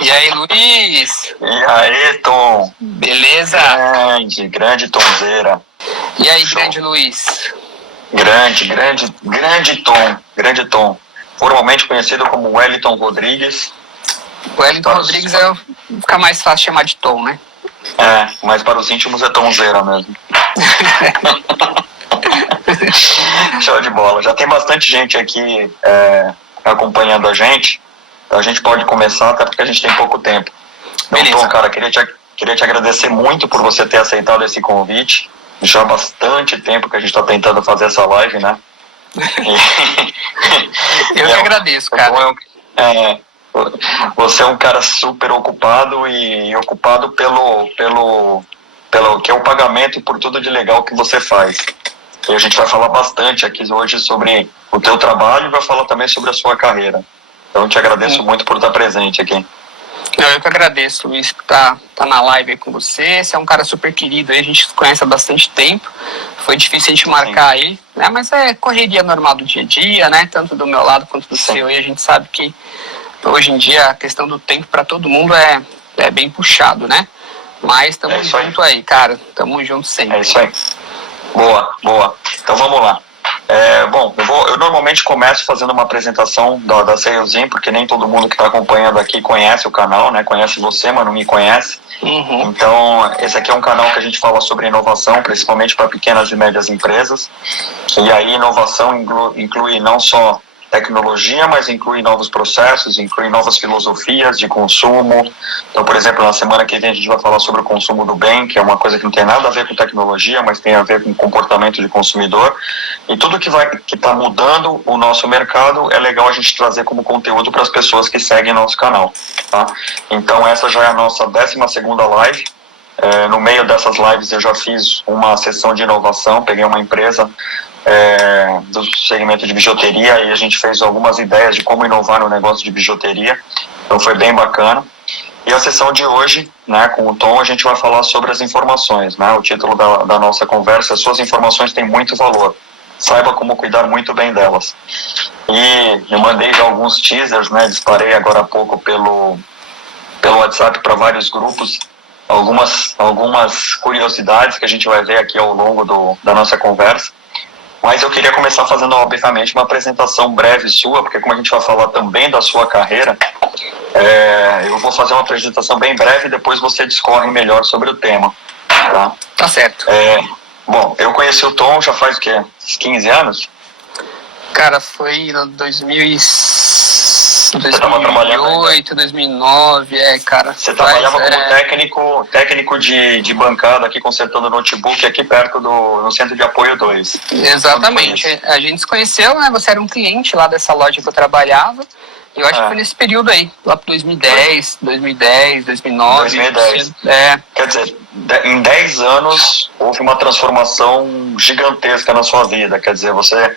E aí, Luiz? E aí, Tom? Beleza? Grande Tomzeira. E aí, Show. grande Luiz? Grande Tom. Formalmente conhecido como Wellington Rodrigues. O Wellington Rodrigues fica mais fácil chamar de Tom, né? Mas para os íntimos é Tomzeira mesmo. Show de bola. Já tem bastante gente aqui acompanhando a gente. Então a gente pode começar, até porque a gente tem pouco tempo. Então, Tom, cara, queria te agradecer muito por você ter aceitado esse convite. Já há bastante tempo que a gente está tentando fazer essa live, né? Eu que agradeço, cara. Você é um cara super ocupado e ocupado pelo que é o pagamento e por tudo de legal que você faz. E a gente vai falar bastante aqui hoje sobre o teu trabalho e vai falar também sobre a sua carreira. Então eu te agradeço muito por estar presente aqui. Eu que agradeço, Luiz, por tá na live aí com você. Você é um cara super querido aí, a gente se conhece há bastante tempo. Foi difícil a gente marcar aí, né? Mas é correria normal do dia a dia, né? Tanto do meu lado quanto do seu. E a gente sabe que hoje em dia a questão do tempo para todo mundo é bem puxado, né? Mas estamos junto aí, cara. Estamos juntos sempre. É isso aí. Boa. Então vamos lá. Bom, eu normalmente começo fazendo uma apresentação da Salesing, porque nem todo mundo que está acompanhando aqui conhece o canal, né? Conhece você, mas não me conhece. Uhum. Então, esse aqui é um canal que a gente fala sobre inovação, principalmente para pequenas e médias empresas. E aí, inovação inclui não só tecnologia, mas inclui novos processos, inclui novas filosofias de consumo. Então, por exemplo, na semana que vem a gente vai falar sobre o consumo do bem, que é uma coisa que não tem nada a ver com tecnologia, mas tem a ver com comportamento de consumidor. E tudo que está mudando o nosso mercado é legal a gente trazer como conteúdo para as pessoas que seguem nosso canal. Tá? Então, essa já é a nossa 12ª live. No meio dessas lives eu já fiz uma sessão de inovação, peguei uma empresa do segmento de bijuteria e a gente fez algumas ideias de como inovar no negócio de bijuteria, então foi bem bacana. E a sessão de hoje, né, com o Tom, a gente vai falar sobre as informações, né? O título da nossa conversa: suas informações têm muito valor, saiba como cuidar muito bem delas. E eu mandei já alguns teasers, né, disparei agora há pouco pelo WhatsApp para vários grupos algumas curiosidades que a gente vai ver aqui ao longo da nossa conversa. Mas eu queria começar fazendo, obviamente, uma apresentação breve sua, porque como a gente vai falar também da sua carreira, eu vou fazer uma apresentação bem breve e depois você discorre melhor sobre o tema. Tá certo. Bom, eu conheci o Tom já faz o quê? 15 anos? Cara, foi em 2008, 2009, cara. Você trabalhava como técnico de bancada aqui, consertando notebook aqui perto no Centro de Apoio 2. Exatamente. A gente se conheceu, né? Você era um cliente lá dessa loja que eu trabalhava. Eu acho que foi nesse período aí, lá para 2010, 2009. 2010. Quer dizer, em 10 anos houve uma transformação gigantesca na sua vida. Quer dizer, você...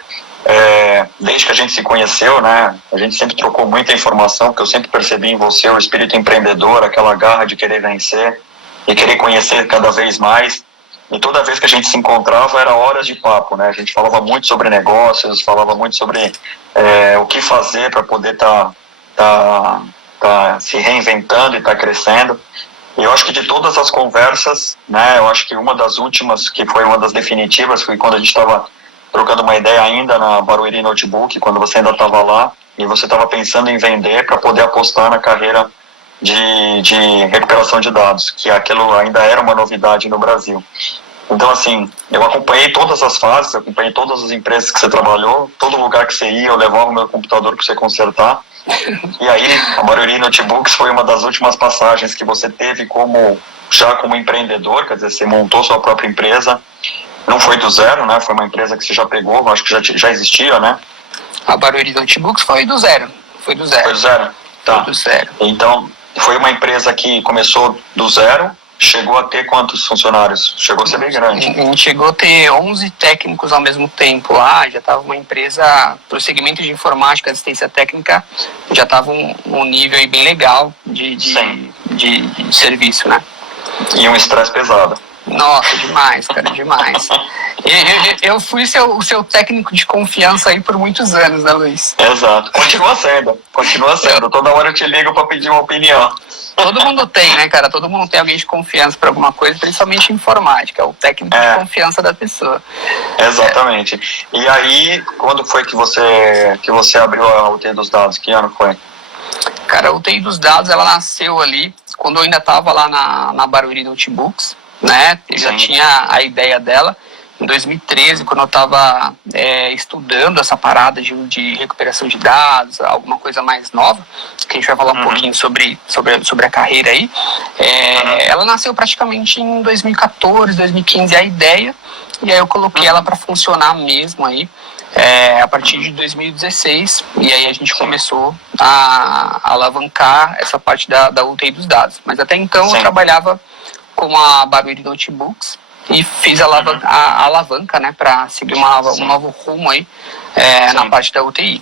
desde que a gente se conheceu, né, a gente sempre trocou muita informação, porque eu sempre percebi em você o espírito empreendedor, aquela garra de querer vencer e querer conhecer cada vez mais. E toda vez que a gente se encontrava era horas de papo, né? A gente falava muito sobre negócios, falava muito sobre o que fazer para poder tá se reinventando e tá crescendo. E eu acho que de todas as conversas, né, eu acho que uma das últimas, que foi uma das definitivas, foi quando a gente estava trocando uma ideia ainda na Barueri Notebook, quando você ainda estava lá, e você estava pensando em vender para poder apostar na carreira de recuperação de dados, que aquilo ainda era uma novidade no Brasil. Então, assim, eu acompanhei todas as fases, acompanhei todas as empresas que você trabalhou, todo lugar que você ia, eu levava o meu computador para você consertar. E aí, a Barueri Notebooks foi uma das últimas passagens que você teve como empreendedor, quer dizer, você montou sua própria empresa. Não foi do zero, né? Foi uma empresa que você já pegou, acho que já existia, né? A Barueri Notebooks foi do zero. Foi do zero? Tá. Foi do zero. Então, foi uma empresa que começou do zero, chegou a ter quantos funcionários? Chegou a ser bem grande. A gente chegou a ter 11 técnicos ao mesmo tempo lá, já estava uma empresa, para o segmento de informática, assistência técnica, já estava um nível aí bem legal de serviço, né? E um estresse pesado. Nossa, demais, cara, demais. Eu fui o seu técnico de confiança aí por muitos anos, né, Luiz? Exato. Continua sendo. Toda hora eu te ligo para pedir uma opinião. Todo mundo tem, né, cara? Todo mundo tem alguém de confiança para alguma coisa, principalmente em informática, é o técnico de confiança da pessoa. Exatamente. E aí, quando foi que você abriu a UTI dos dados? Que ano foi? Cara, a UTI dos dados, ela nasceu ali quando eu ainda estava lá na Barueri Notebooks, né? Eu já tinha a ideia dela. Em 2013, quando eu estava estudando essa parada de recuperação de dados, alguma coisa mais nova, que a gente vai falar um pouquinho sobre a carreira aí, ela nasceu praticamente em 2014, 2015, a ideia, e aí eu coloquei ela para funcionar mesmo aí, a partir de 2016, e aí a gente começou a alavancar essa parte da UTI dos dados. Mas até então eu trabalhava com a Barueri Notebooks, e fiz a alavanca, né, para seguir um novo rumo aí na parte da UTI.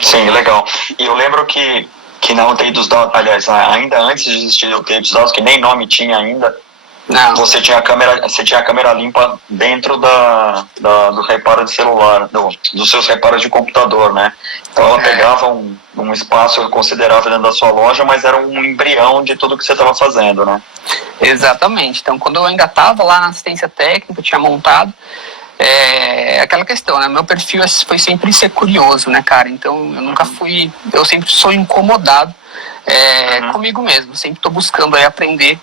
Sim, legal. E eu lembro que na UTI dos dados, aliás, ainda antes de existir a UTI dos dados, que nem nome tinha ainda, não. Você tinha a câmera limpa dentro do reparo de celular, dos seus reparos de computador, né? Então ela pegava um espaço considerável dentro da sua loja, mas era um embrião de tudo que você estava fazendo, né? Exatamente. Então, quando eu ainda estava lá na assistência técnica, eu tinha montado, aquela questão, né? Meu perfil foi sempre ser curioso, né, cara? Então, eu nunca fui... Eu sempre sou incomodado comigo mesmo. Sempre estou buscando aí aprender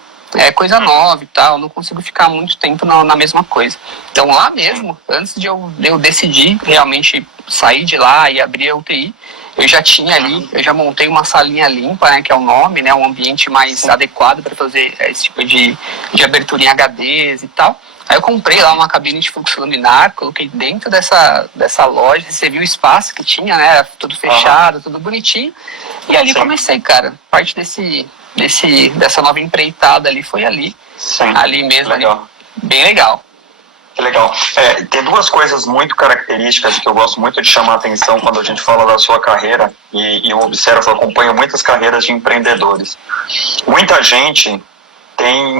coisa nova e tal. Não consigo ficar muito tempo na mesma coisa. Então, lá mesmo, antes de eu decidir realmente sair de lá e abrir a UTI, eu já tinha ali, eu já montei uma salinha limpa, né, que é o nome, né, um ambiente mais adequado para fazer esse tipo de abertura em HDs e tal. Aí eu comprei lá uma cabine de fluxo laminar, coloquei dentro dessa loja, você viu o espaço que tinha, né, tudo fechado, tudo bonitinho. E ali comecei, cara, parte dessa nova empreitada ali foi ali. Ali mesmo, ali, bem legal. Que legal. Tem duas coisas muito características que eu gosto muito de chamar a atenção quando a gente fala da sua carreira, e eu observo, eu acompanho muitas carreiras de empreendedores. Muita gente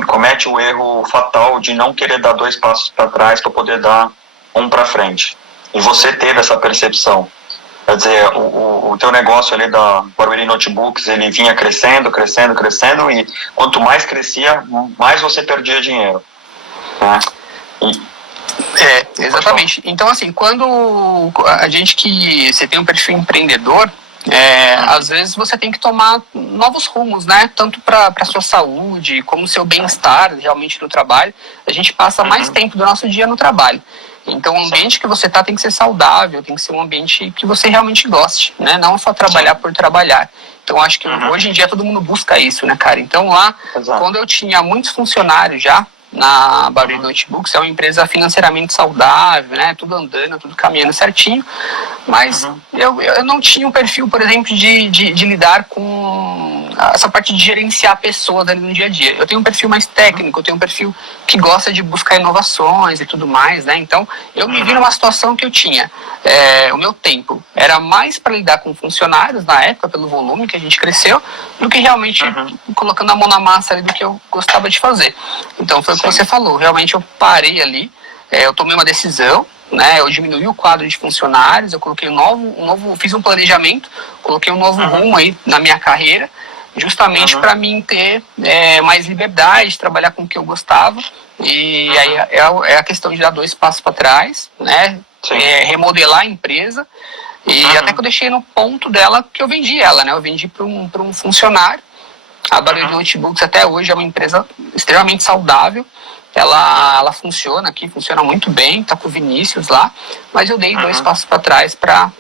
comete o erro fatal de não querer dar 2 passos para trás para poder dar um para frente. E você teve essa percepção. Quer dizer, o teu negócio ali da Barueri Notebooks, ele vinha crescendo, e quanto mais crescia, mais você perdia dinheiro. Né? Exatamente. Então, assim, quando a gente você tem um perfil empreendedor, às vezes você tem que tomar novos rumos, né? Tanto para a sua saúde, como o seu bem-estar realmente no trabalho. A gente passa mais tempo do nosso dia no trabalho. Então, o ambiente que você tem que ser saudável, tem que ser um ambiente que você realmente goste, né? Não só trabalhar por trabalhar. Então, acho que hoje em dia todo mundo busca isso, né, cara? Então, lá, quando eu tinha muitos funcionários já, na Barueri Notebooks, é uma empresa financeiramente saudável, né? Tudo andando, tudo caminhando certinho, mas eu não tinha um perfil, por exemplo, de lidar com essa parte de gerenciar pessoas ali no dia a dia. Eu tenho um perfil mais técnico, eu tenho um perfil que gosta de buscar inovações e tudo mais, né? Então, eu me vi numa situação que eu tinha o meu tempo era mais para lidar com funcionários na época, pelo volume que a gente cresceu, do que realmente colocando a mão na massa ali do que eu gostava de fazer. Então, foi o que você falou, realmente eu parei ali, eu tomei uma decisão, né, eu diminuí o quadro de funcionários, eu coloquei fiz um planejamento, coloquei um novo rumo aí na minha carreira, justamente para mim ter mais liberdade, trabalhar com o que eu gostava, e aí é a questão de dar 2 passos para trás, né, remodelar a empresa, e até que eu deixei no ponto dela que eu vendi ela, né, eu vendi para um funcionário. A Barueri Notebooks até hoje é uma empresa extremamente saudável, ela funciona aqui, funciona muito bem, tá com o Vinícius lá, mas eu dei 2 passos para trás para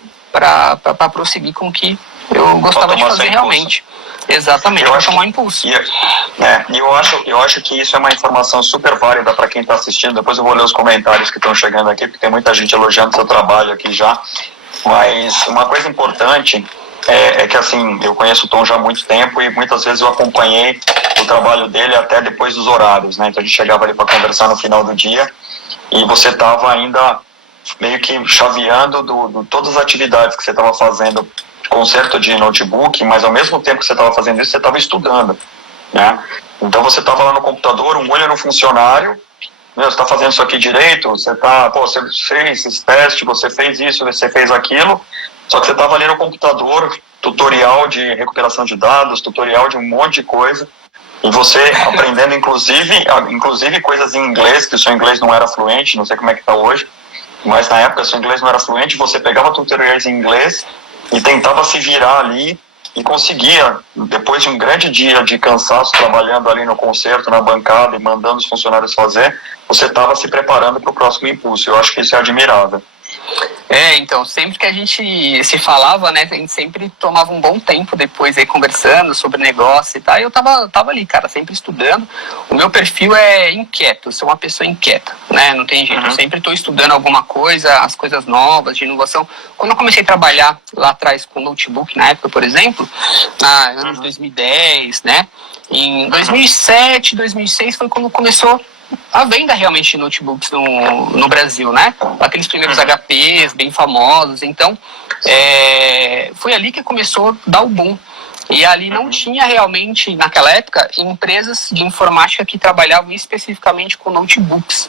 prosseguir com o que eu gostava de fazer realmente. Exatamente, para tomar um impulso. E eu acho que isso é uma informação super válida para quem está assistindo. Depois eu vou ler os comentários que estão chegando aqui, porque tem muita gente elogiando o seu trabalho aqui já. Mas uma coisa importante é que, assim, eu conheço o Tom já há muito tempo e muitas vezes eu acompanhei o trabalho dele até depois dos horários, né? Então a gente chegava ali para conversar no final do dia e você estava ainda meio que chaveando todas as atividades que você estava fazendo, conserto de notebook, mas ao mesmo tempo que você estava fazendo isso, você estava estudando. né? Então você estava lá no computador, um olho era um funcionário, meu, você está fazendo isso aqui direito, você fez esse teste, você fez isso, você fez aquilo, só que você estava ali no computador, tutorial de recuperação de dados, tutorial de um monte de coisa, e você aprendendo inclusive coisas em inglês, que o seu inglês não era fluente, não sei como é que está hoje, mas na época seu inglês não era fluente, você pegava tutoriais em inglês e tentava se virar ali e conseguia, depois de um grande dia de cansaço trabalhando ali no concerto, na bancada e mandando os funcionários fazer, você estava se preparando para o próximo impulso. Eu acho que isso é admirável. Então, sempre que a gente se falava, né, a gente sempre tomava um bom tempo depois aí conversando sobre negócio e tal, e eu tava ali, cara, sempre estudando. O meu perfil é inquieto, eu sou uma pessoa inquieta, né, não tem jeito, eu sempre estou estudando alguma coisa, as coisas novas, de inovação. Quando eu comecei a trabalhar lá atrás com notebook, na época, por exemplo, anos 2010, né, em 2007, 2006 foi quando começou a venda realmente de notebooks no Brasil, né? Aqueles primeiros HPs bem famosos. Então, foi ali que começou a dar o boom. E ali não tinha realmente, naquela época, empresas de informática que trabalhavam especificamente com notebooks,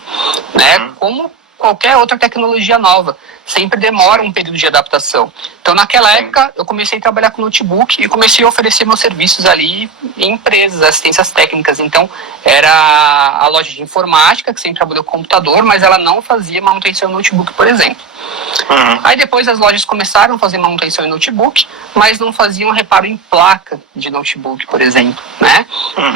né? Como qualquer outra tecnologia nova. Sempre demora um período de adaptação. Então, naquela época, eu comecei a trabalhar com notebook e comecei a oferecer meus serviços ali em empresas, assistências técnicas. Então, era a loja de informática, que sempre trabalhou com computador, mas ela não fazia manutenção em notebook, por exemplo. Aí depois as lojas começaram a fazer manutenção em notebook, mas não faziam reparo em placa de notebook, por exemplo, né?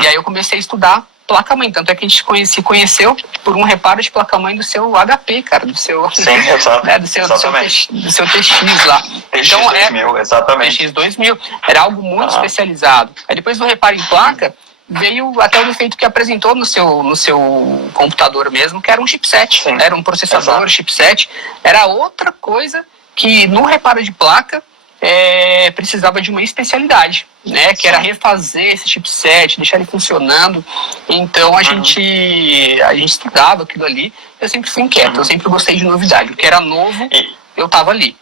E aí eu comecei a estudar placa-mãe, tanto é que a gente se conheceu por um reparo de placa-mãe do seu HP, cara, do seu... Sim, exato. Né, do seu TX lá. Então, TX2000, exatamente. TX2000, era algo muito especializado. Aí depois do reparo em placa, veio até o defeito que apresentou no seu computador mesmo, que era um chipset, era um processador, chipset, era outra coisa que no reparo de placa precisava de uma especialidade, né, que era refazer esse chipset, deixar ele funcionando. Então a gente estudava aquilo ali. Eu sempre fui inquieto, eu sempre gostei de novidade. O que era novo, eu tava ali.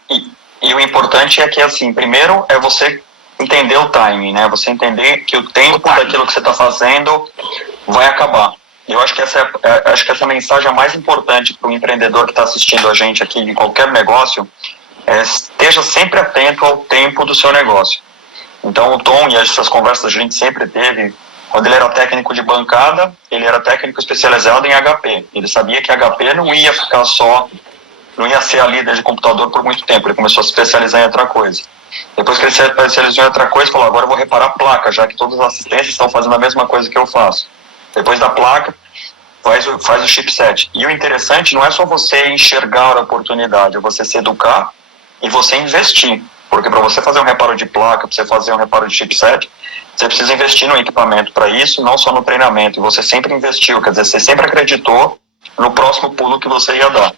E o importante é que, assim, primeiro é você entender o timing, né? Você entender que o tempo daquilo que você está fazendo vai acabar. Eu acho que essa mensagem é a mais importante para o empreendedor que está assistindo a gente aqui em qualquer negócio. Esteja sempre atento ao tempo do seu negócio. Então, o Tom, e essas conversas a gente sempre teve, quando ele era técnico de bancada, ele era técnico especializado em HP. Ele sabia que HP não ia ficar não ia ser a líder de computador por muito tempo. Ele começou a se especializar em outra coisa. Depois que ele se especializou em outra coisa, falou, agora eu vou reparar placa, já que todas as assistências estão fazendo a mesma coisa que eu faço. Depois da placa, faz o chipset. E o interessante não é só você enxergar a oportunidade, é você se educar e você investir. Porque para você fazer um reparo de placa, para você fazer um reparo de chipset, você precisa investir no equipamento para isso, não só no treinamento. E você sempre investiu, quer dizer, você sempre acreditou no próximo pulo que você ia dar.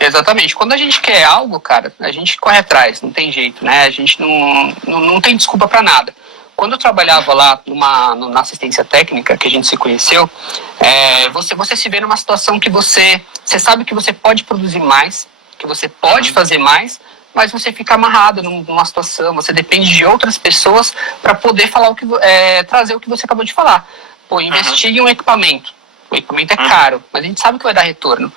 Exatamente. Quando a gente quer algo, cara, a gente corre atrás, não tem jeito, né? A gente não tem desculpa para nada. Quando eu trabalhava lá na assistência técnica, que a gente se conheceu, você se vê numa situação que você sabe que você pode produzir mais, que você pode fazer mais, mas você fica amarrado numa situação, você depende de outras pessoas para poder falar trazer o que você acabou de falar. Pô, investir em um equipamento. O equipamento é caro, mas a gente sabe que vai dar retorno.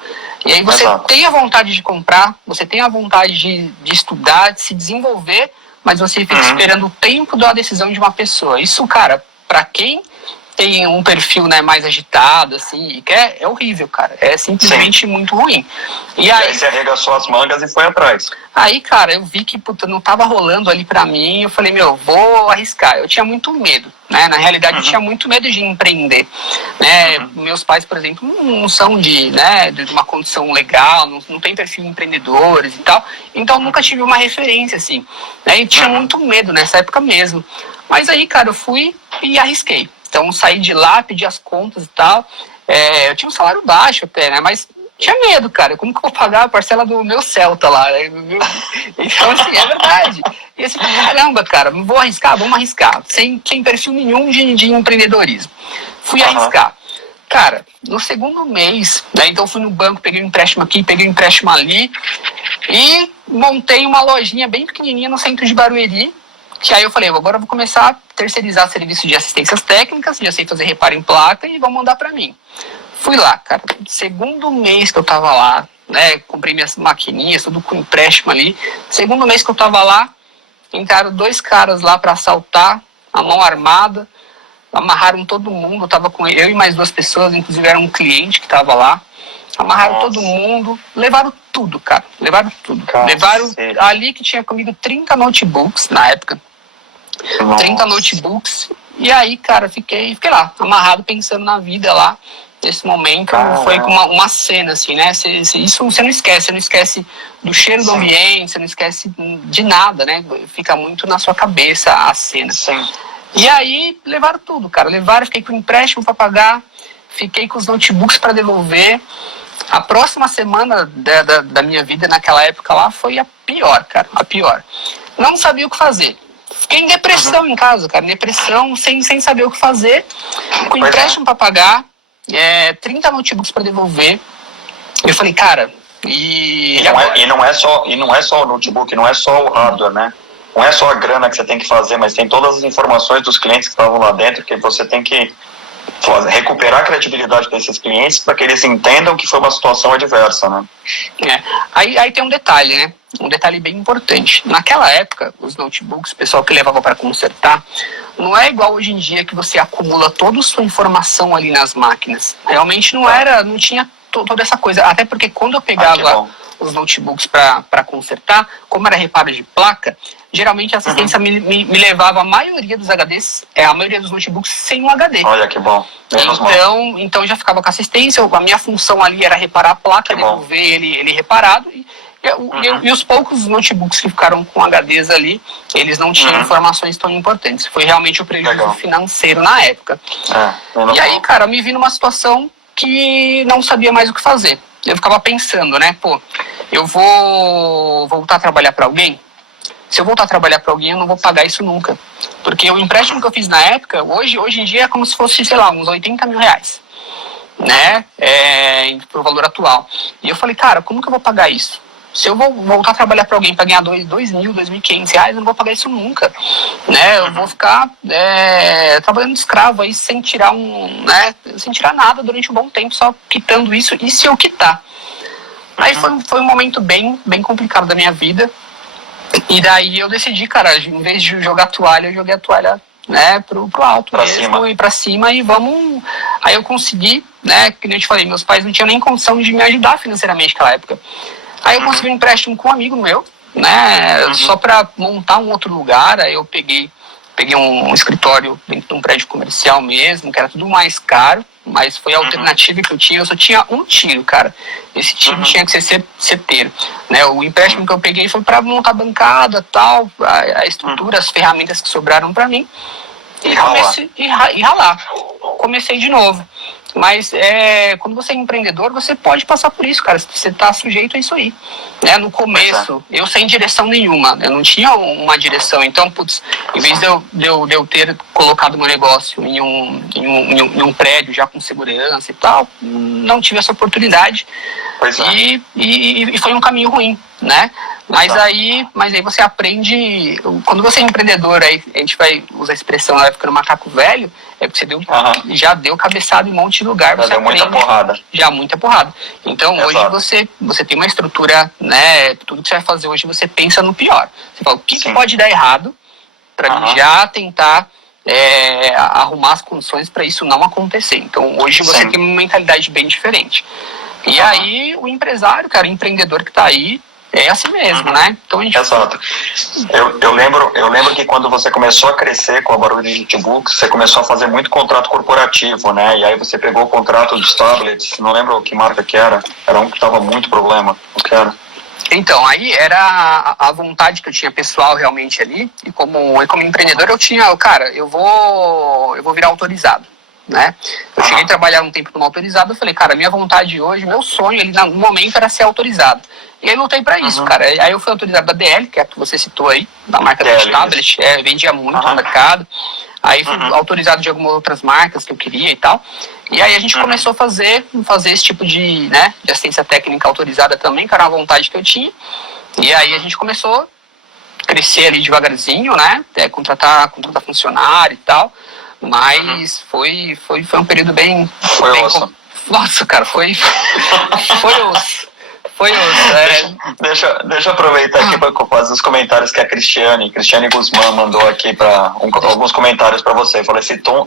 E aí você tem a vontade de comprar, você tem a vontade de estudar, de se desenvolver, mas você fica esperando o tempo da decisão de uma pessoa. Isso, cara, pra quem tem um perfil, né, mais agitado, assim, é horrível, cara. É simplesmente muito ruim. E aí você arregaçou as mangas e foi atrás. Aí, cara, eu vi que não tava rolando ali pra mim, eu falei, vou arriscar. Eu tinha muito medo, né? Na realidade, eu tinha muito medo de empreender, né? Meus pais, por exemplo, não são de uma condição legal, não tem perfil empreendedores e tal, então nunca tive uma referência, assim, né? E tinha muito medo nessa época mesmo. Mas aí, cara, eu fui e arrisquei. Então, saí de lá, pedi as contas e tal. Eu tinha um salário baixo até, né? Mas tinha medo, cara. Como que eu vou pagar a parcela do meu Celta lá? Né? Então, assim, é verdade. E assim, caramba, cara, vou arriscar? Vamos arriscar. Sem perfil nenhum de empreendedorismo. Fui arriscar. Cara, no segundo mês, né? Então, fui no banco, peguei um empréstimo aqui, peguei um empréstimo ali. E montei uma lojinha bem pequenininha no centro de Barueri, Que aí eu falei, agora eu vou começar a terceirizar serviço de assistências técnicas, já sei fazer reparo em placa e vão mandar para mim. Fui lá, cara, segundo mês que eu tava lá, né, comprei minhas maquininhas, tudo com empréstimo ali. Segundo mês que eu tava lá, entraram 2 caras lá para assaltar, a mão armada, amarraram todo mundo, eu tava com eu e mais 2 pessoas, inclusive era um cliente que tava lá. Amarraram todo mundo, levaram tudo, cara, levaram tudo. Levaram ali que tinha comigo 30 notebooks na época. 30 notebooks. E aí, cara, fiquei lá, amarrado, pensando na vida lá. Nesse momento, foi uma cena, assim, né? Isso você não esquece do cheiro do ambiente, você não esquece de nada, né? Fica muito na sua cabeça a cena. Sim. E aí, levaram tudo, cara. Fiquei com o empréstimo para pagar, fiquei com os notebooks para devolver. A próxima semana da minha vida naquela época lá foi a pior, cara, a pior. Não sabia o que fazer. Fiquei em depressão em casa, cara, depressão, sem saber o que fazer, com empréstimo para pagar, 30 notebooks para devolver. Eu falei, cara, e não é só o notebook, não é só o hardware, né? Não é só a grana que você tem que fazer, mas tem todas as informações dos clientes que estavam lá dentro, que você tem que recuperar a credibilidade desses clientes para que eles entendam que foi uma situação adversa, né? Aí tem um detalhe, né? Um detalhe bem importante. Naquela época, os notebooks, o pessoal que levava para consertar, não é igual hoje em dia que você acumula toda a sua informação ali nas máquinas. Realmente não tinha toda essa coisa. Até porque quando eu pegava os notebooks para consertar, como era reparo de placa, geralmente a assistência me levava a maioria dos HDs, a maioria dos notebooks sem um HD. Olha que bom. Então eu já ficava com assistência, a minha função ali era reparar a placa, devolver ele reparado. E os poucos notebooks que ficaram com HDs ali, eles não tinham informações tão importantes. Foi realmente o prejuízo financeiro na época. E aí, cara, eu me vi numa situação que não sabia mais o que fazer. Eu ficava pensando, né, eu vou voltar a trabalhar para alguém? Se eu voltar a trabalhar para alguém, eu não vou pagar isso nunca. Porque o empréstimo que eu fiz na época, hoje em dia é como se fosse, sei lá, uns 80 mil reais, né, pro valor atual. E eu falei, cara, como que eu vou pagar isso? Se eu vou voltar a trabalhar para alguém para ganhar 2.000, 2.500 reais, eu não vou pagar isso nunca, né? Eu vou ficar trabalhando de escravo aí sem tirar sem tirar nada durante um bom tempo, só quitando isso. E se eu quitar? Aí foi um momento bem complicado da minha vida. E daí eu decidi, cara, em vez de jogar toalha, eu joguei a toalha, né, pro alto mesmo, e pra cima, e vamos. Aí eu consegui, né, que nem eu te falei, meus pais não tinham nem condição de me ajudar financeiramente naquela época. Aí eu consegui um empréstimo com um amigo meu, né, só para montar um outro lugar. Aí eu peguei um escritório dentro de um prédio comercial mesmo, que era tudo mais caro, mas foi a alternativa que eu tinha. Eu só tinha um tiro, cara. Esse tiro tinha que ser certeiro, né? O empréstimo que eu peguei foi para montar a bancada, tal, a estrutura, as ferramentas que sobraram para mim, e comecei e ralar. Comecei de novo. Mas quando você é empreendedor, você pode passar por isso, cara. Você está sujeito a isso aí, né? No começo, eu sem direção nenhuma, eu não tinha uma direção. Então, em vez de eu ter colocado meu negócio em um prédio já com segurança e tal, não tive essa oportunidade. E foi um caminho ruim, né? Mas aí você aprende. Quando você é empreendedor, aí a gente vai usar a expressão, vai ficando macaco velho, é porque você já deu cabeçada em um monte de lugar. Já deu muita porrada. Já muita porrada. Então hoje você tem uma estrutura, né? Tudo que você vai fazer hoje você pensa no pior. Você fala, o que pode dar errado para mim já tentar arrumar as condições para isso não acontecer. Então hoje você tem uma mentalidade bem diferente. E aí o empresário, cara, o empreendedor que está aí, é assim mesmo, né? Então a gente... Exato. Eu lembro que quando você começou a crescer com a Barueri Notebooks, você começou a fazer muito contrato corporativo, né? E aí você pegou o contrato dos tablets, não lembro que marca que era um que tava muito problema, o que era? Então, aí era a vontade que eu tinha pessoal realmente ali, e como empreendedor eu tinha, cara, eu vou virar autorizado, né? Eu cheguei a trabalhar um tempo como autorizado, eu falei, cara, minha vontade hoje, meu sonho, ele no momento era ser autorizado. E aí lutei pra isso, cara. Aí eu fui autorizado da DL, que é a que você citou aí, da marca do tablet, vendia muito no mercado. Aí fui autorizado de algumas outras marcas que eu queria e tal. E aí a gente começou a fazer esse tipo de assistência técnica autorizada também, que era uma vontade que eu tinha. E aí a gente começou a crescer ali devagarzinho, né? Contratar funcionário e tal. Mas foi um período bem... Foi osso. Nossa, cara, foi osso. Foi osso. Deixa eu aproveitar aqui para fazer os comentários que a Cristiane Guzmán mandou aqui alguns comentários para você. Falou: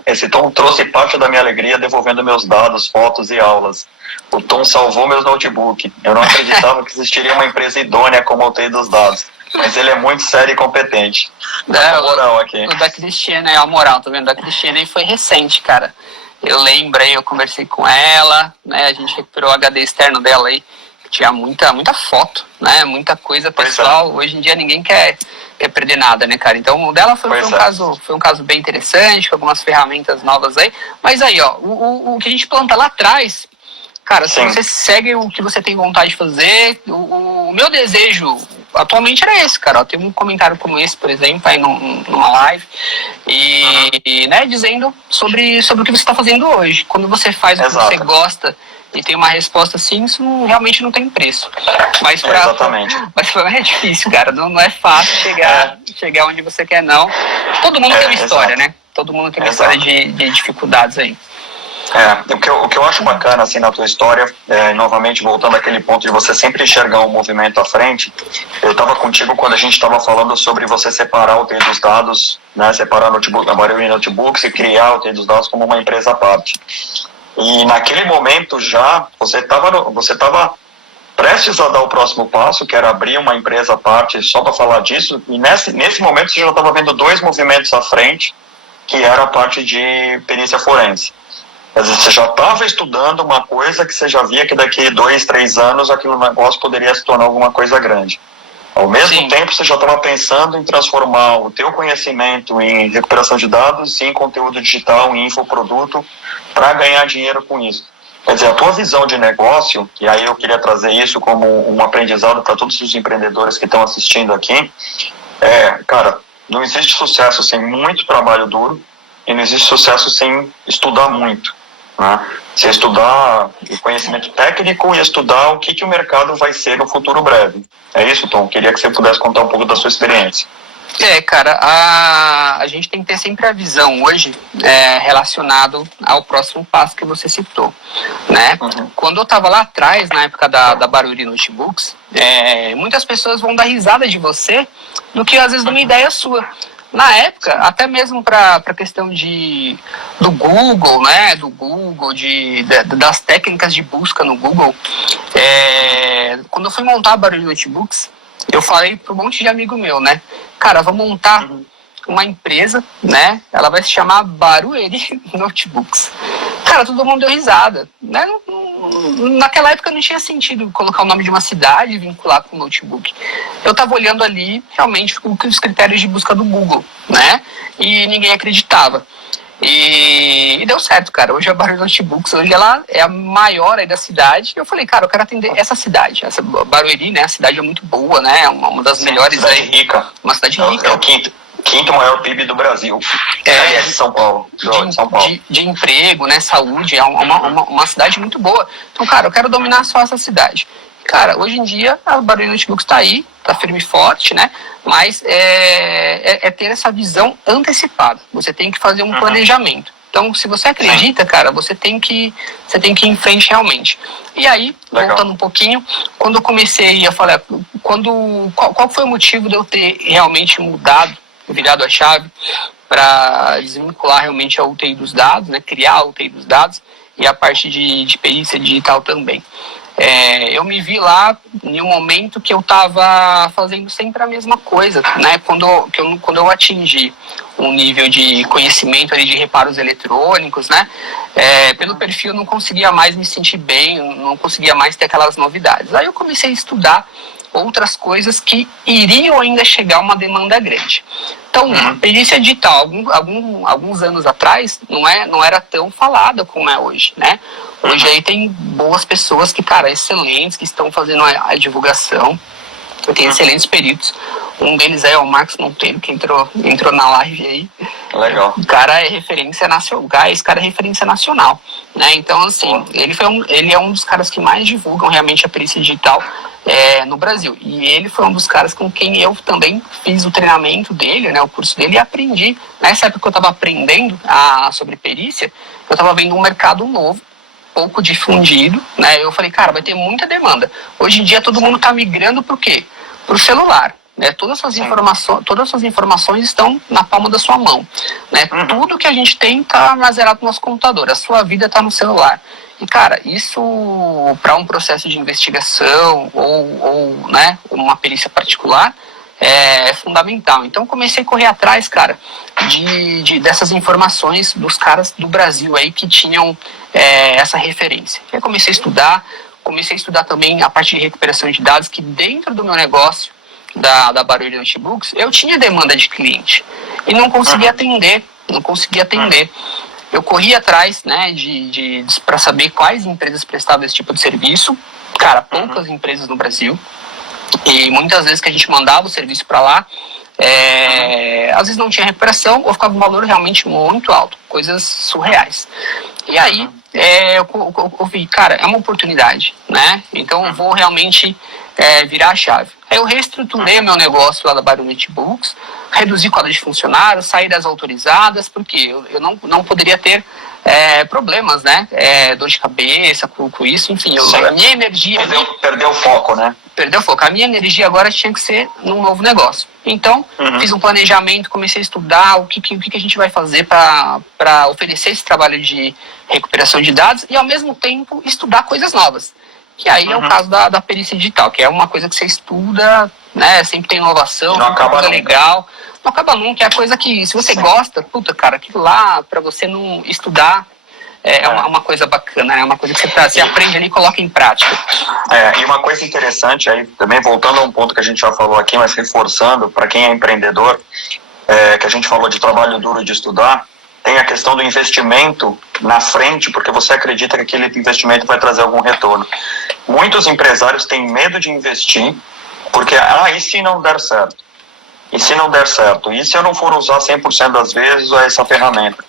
esse Tom trouxe parte da minha alegria devolvendo meus dados, fotos e aulas. O Tom salvou meus notebooks. Eu não acreditava que existiria uma empresa idônea como a UTI dos dados. Mas ele é muito sério e competente. Moral aqui. O da Cristiane, a moral, tá vendo? Da Cristiane foi recente, cara. Eu lembro aí, eu conversei com ela, né? A gente recuperou o HD externo dela aí. Tinha muita muita né? Muita coisa pessoal. Hoje em dia ninguém quer perder nada, né, cara? Então o dela foi um caso bem interessante, com algumas ferramentas novas aí. Mas aí, ó, o que a gente planta lá atrás, cara, se você segue o que você tem vontade de fazer, o meu desejo atualmente era esse, cara. Ó, tem um comentário como esse, por exemplo, aí numa live, e né, dizendo sobre o que você está fazendo hoje. Quando você faz o que você gosta e tem uma resposta assim, isso realmente não tem preço. Mas é difícil, cara. Não é fácil chegar onde você quer, não. Todo mundo tem uma história, né? Todo mundo tem uma história de dificuldades aí. O que eu acho bacana assim na tua história, novamente voltando àquele ponto de você sempre enxergar um movimento à frente, eu estava contigo quando a gente estava falando sobre você separar o TI dos dados, né, separar a Barueri Notebooks e criar o TI dos dados como uma empresa à parte. E naquele momento já você estava prestes a dar o próximo passo, que era abrir uma empresa à parte só para falar disso, e nesse momento você já estava vendo dois movimentos à frente, que era a parte de perícia forense. Quer dizer, você já estava estudando uma coisa que você já via que daqui 2, 3 anos aquele negócio poderia se tornar alguma coisa grande. Ao mesmo tempo, você já estava pensando em transformar o teu conhecimento em recuperação de dados, em conteúdo digital, em infoproduto, para ganhar dinheiro com isso. Quer dizer, a tua visão de negócio, e aí eu queria trazer isso como um aprendizado para todos os empreendedores que estão assistindo aqui, cara, não existe sucesso sem muito trabalho duro e não existe sucesso sem estudar muito. Né? Você estudar o conhecimento técnico e estudar o que o mercado vai ser no futuro breve. É isso, Tom? Queria que você pudesse contar um pouco da sua experiência. Cara, a gente tem que ter sempre a visão hoje relacionado ao próximo passo que você citou, né? Quando eu estava lá atrás, na época da Barueri Notebooks, muitas pessoas vão dar risada de você do que às vezes de uma ideia sua. Na época, até mesmo para a questão do Google, né? Das técnicas de busca no Google, quando eu fui montar a Barueri Notebooks, eu falei para um monte de amigo meu, né? Cara, vou montar uma empresa, né? Ela vai se chamar Barueri Notebooks. Cara, todo mundo deu risada, né? Naquela época não tinha sentido colocar o nome de uma cidade e vincular com o notebook. Eu estava olhando ali realmente os critérios de busca do Google, né? E ninguém acreditava. E deu certo, cara. Hoje a Barueri Notebooks, hoje ela é a maior aí da cidade. Eu falei, cara, eu quero atender essa cidade. Essa Barueri, né? A cidade é muito boa, né? É uma das melhores cidade aí. Rica. Uma cidade rica. É o quinto maior PIB do Brasil. De São Paulo. De emprego, né? Saúde. É uma cidade muito boa. Então, cara, eu quero dominar só essa cidade. Cara, hoje em dia a Barueri Notebooks está aí, está firme e forte, né? Mas ter essa visão antecipada. Você tem que fazer um planejamento. Então, se você acredita, cara, você tem que ir em frente realmente. E aí, voltando um pouquinho, quando eu comecei, eu falei, qual foi o motivo de eu ter realmente virado a chave para desvincular realmente a UTI dos dados, né? Criar a UTI dos dados e a parte de perícia digital também. Eu me vi lá em um momento que eu estava fazendo sempre a mesma coisa, né? Quando eu atingi um nível de conhecimento ali de reparos eletrônicos, né? Pelo perfil eu não conseguia mais me sentir bem, não conseguia mais ter aquelas novidades. Aí eu comecei a estudar outras coisas que iriam ainda chegar a uma demanda grande. Então, perícia digital, alguns anos atrás, não era tão falada como é hoje, né? Hoje aí tem boas pessoas que, cara, excelentes, que estão fazendo a divulgação, tem excelentes peritos. Um deles é o Marcos Monteiro, que entrou na live aí. Legal. O cara é referência nacional, esse cara é referência nacional, né? Então, assim, ele é um dos caras que mais divulgam realmente a perícia digital no Brasil. E ele foi um dos caras com quem eu também fiz o treinamento dele, né, o curso dele, e aprendi. Nessa época que eu estava aprendendo sobre perícia, eu estava vendo um mercado novo, pouco difundido, né? Eu falei, cara, vai ter muita demanda. Hoje em dia todo mundo está migrando para o quê? Para o celular. Né? Todas as suas informações estão na palma da sua mão. Né? Tudo que a gente tem está armazenado no nosso computador. A sua vida está no celular. E, cara, isso para um processo de investigação ou né, uma perícia particular é fundamental. Então, comecei a correr atrás, cara, dessas informações dos caras do Brasil aí que tinham essa referência. Aí comecei a estudar também a parte de recuperação de dados, que dentro do meu negócio da Barulho Notebooks, eu tinha demanda de cliente e não conseguia atender. Eu corri atrás, né, para saber quais empresas prestavam esse tipo de serviço. Cara, poucas empresas no Brasil. E muitas vezes que a gente mandava o serviço para lá, às vezes não tinha recuperação ou ficava um valor realmente muito alto, coisas surreais. E aí eu vi, cara, é uma oportunidade, né? Então eu vou realmente virar a chave. Aí eu reestruturei o meu negócio lá da Barulho Notebooks, reduzi quadro de funcionários, saí das autorizadas, porque eu não poderia ter problemas, né? Dor de cabeça com isso, enfim, a minha energia... Perdeu o foco, né? Perdeu o foco. A minha energia agora tinha que ser num novo negócio. Então, fiz um planejamento, comecei a estudar o que a gente vai fazer para oferecer esse trabalho de recuperação de dados e, ao mesmo tempo, estudar coisas novas. Que aí é o caso da perícia digital, que é uma coisa que você estuda, né? Sempre tem inovação, não acaba coisa legal. Não acaba nunca, é a coisa que, se você gosta, puta, cara, aquilo lá, para você não estudar, é uma coisa bacana, é uma coisa que você aprende ali e coloca em prática. E uma coisa interessante, aí também voltando a um ponto que a gente já falou aqui, mas reforçando, para quem é empreendedor, que a gente falou de trabalho duro de estudar, tem a questão do investimento na frente, porque você acredita que aquele investimento vai trazer algum retorno. Muitos empresários têm medo de investir, porque, e se não der certo? E se não der certo? E se eu não for usar 100% das vezes essa ferramenta?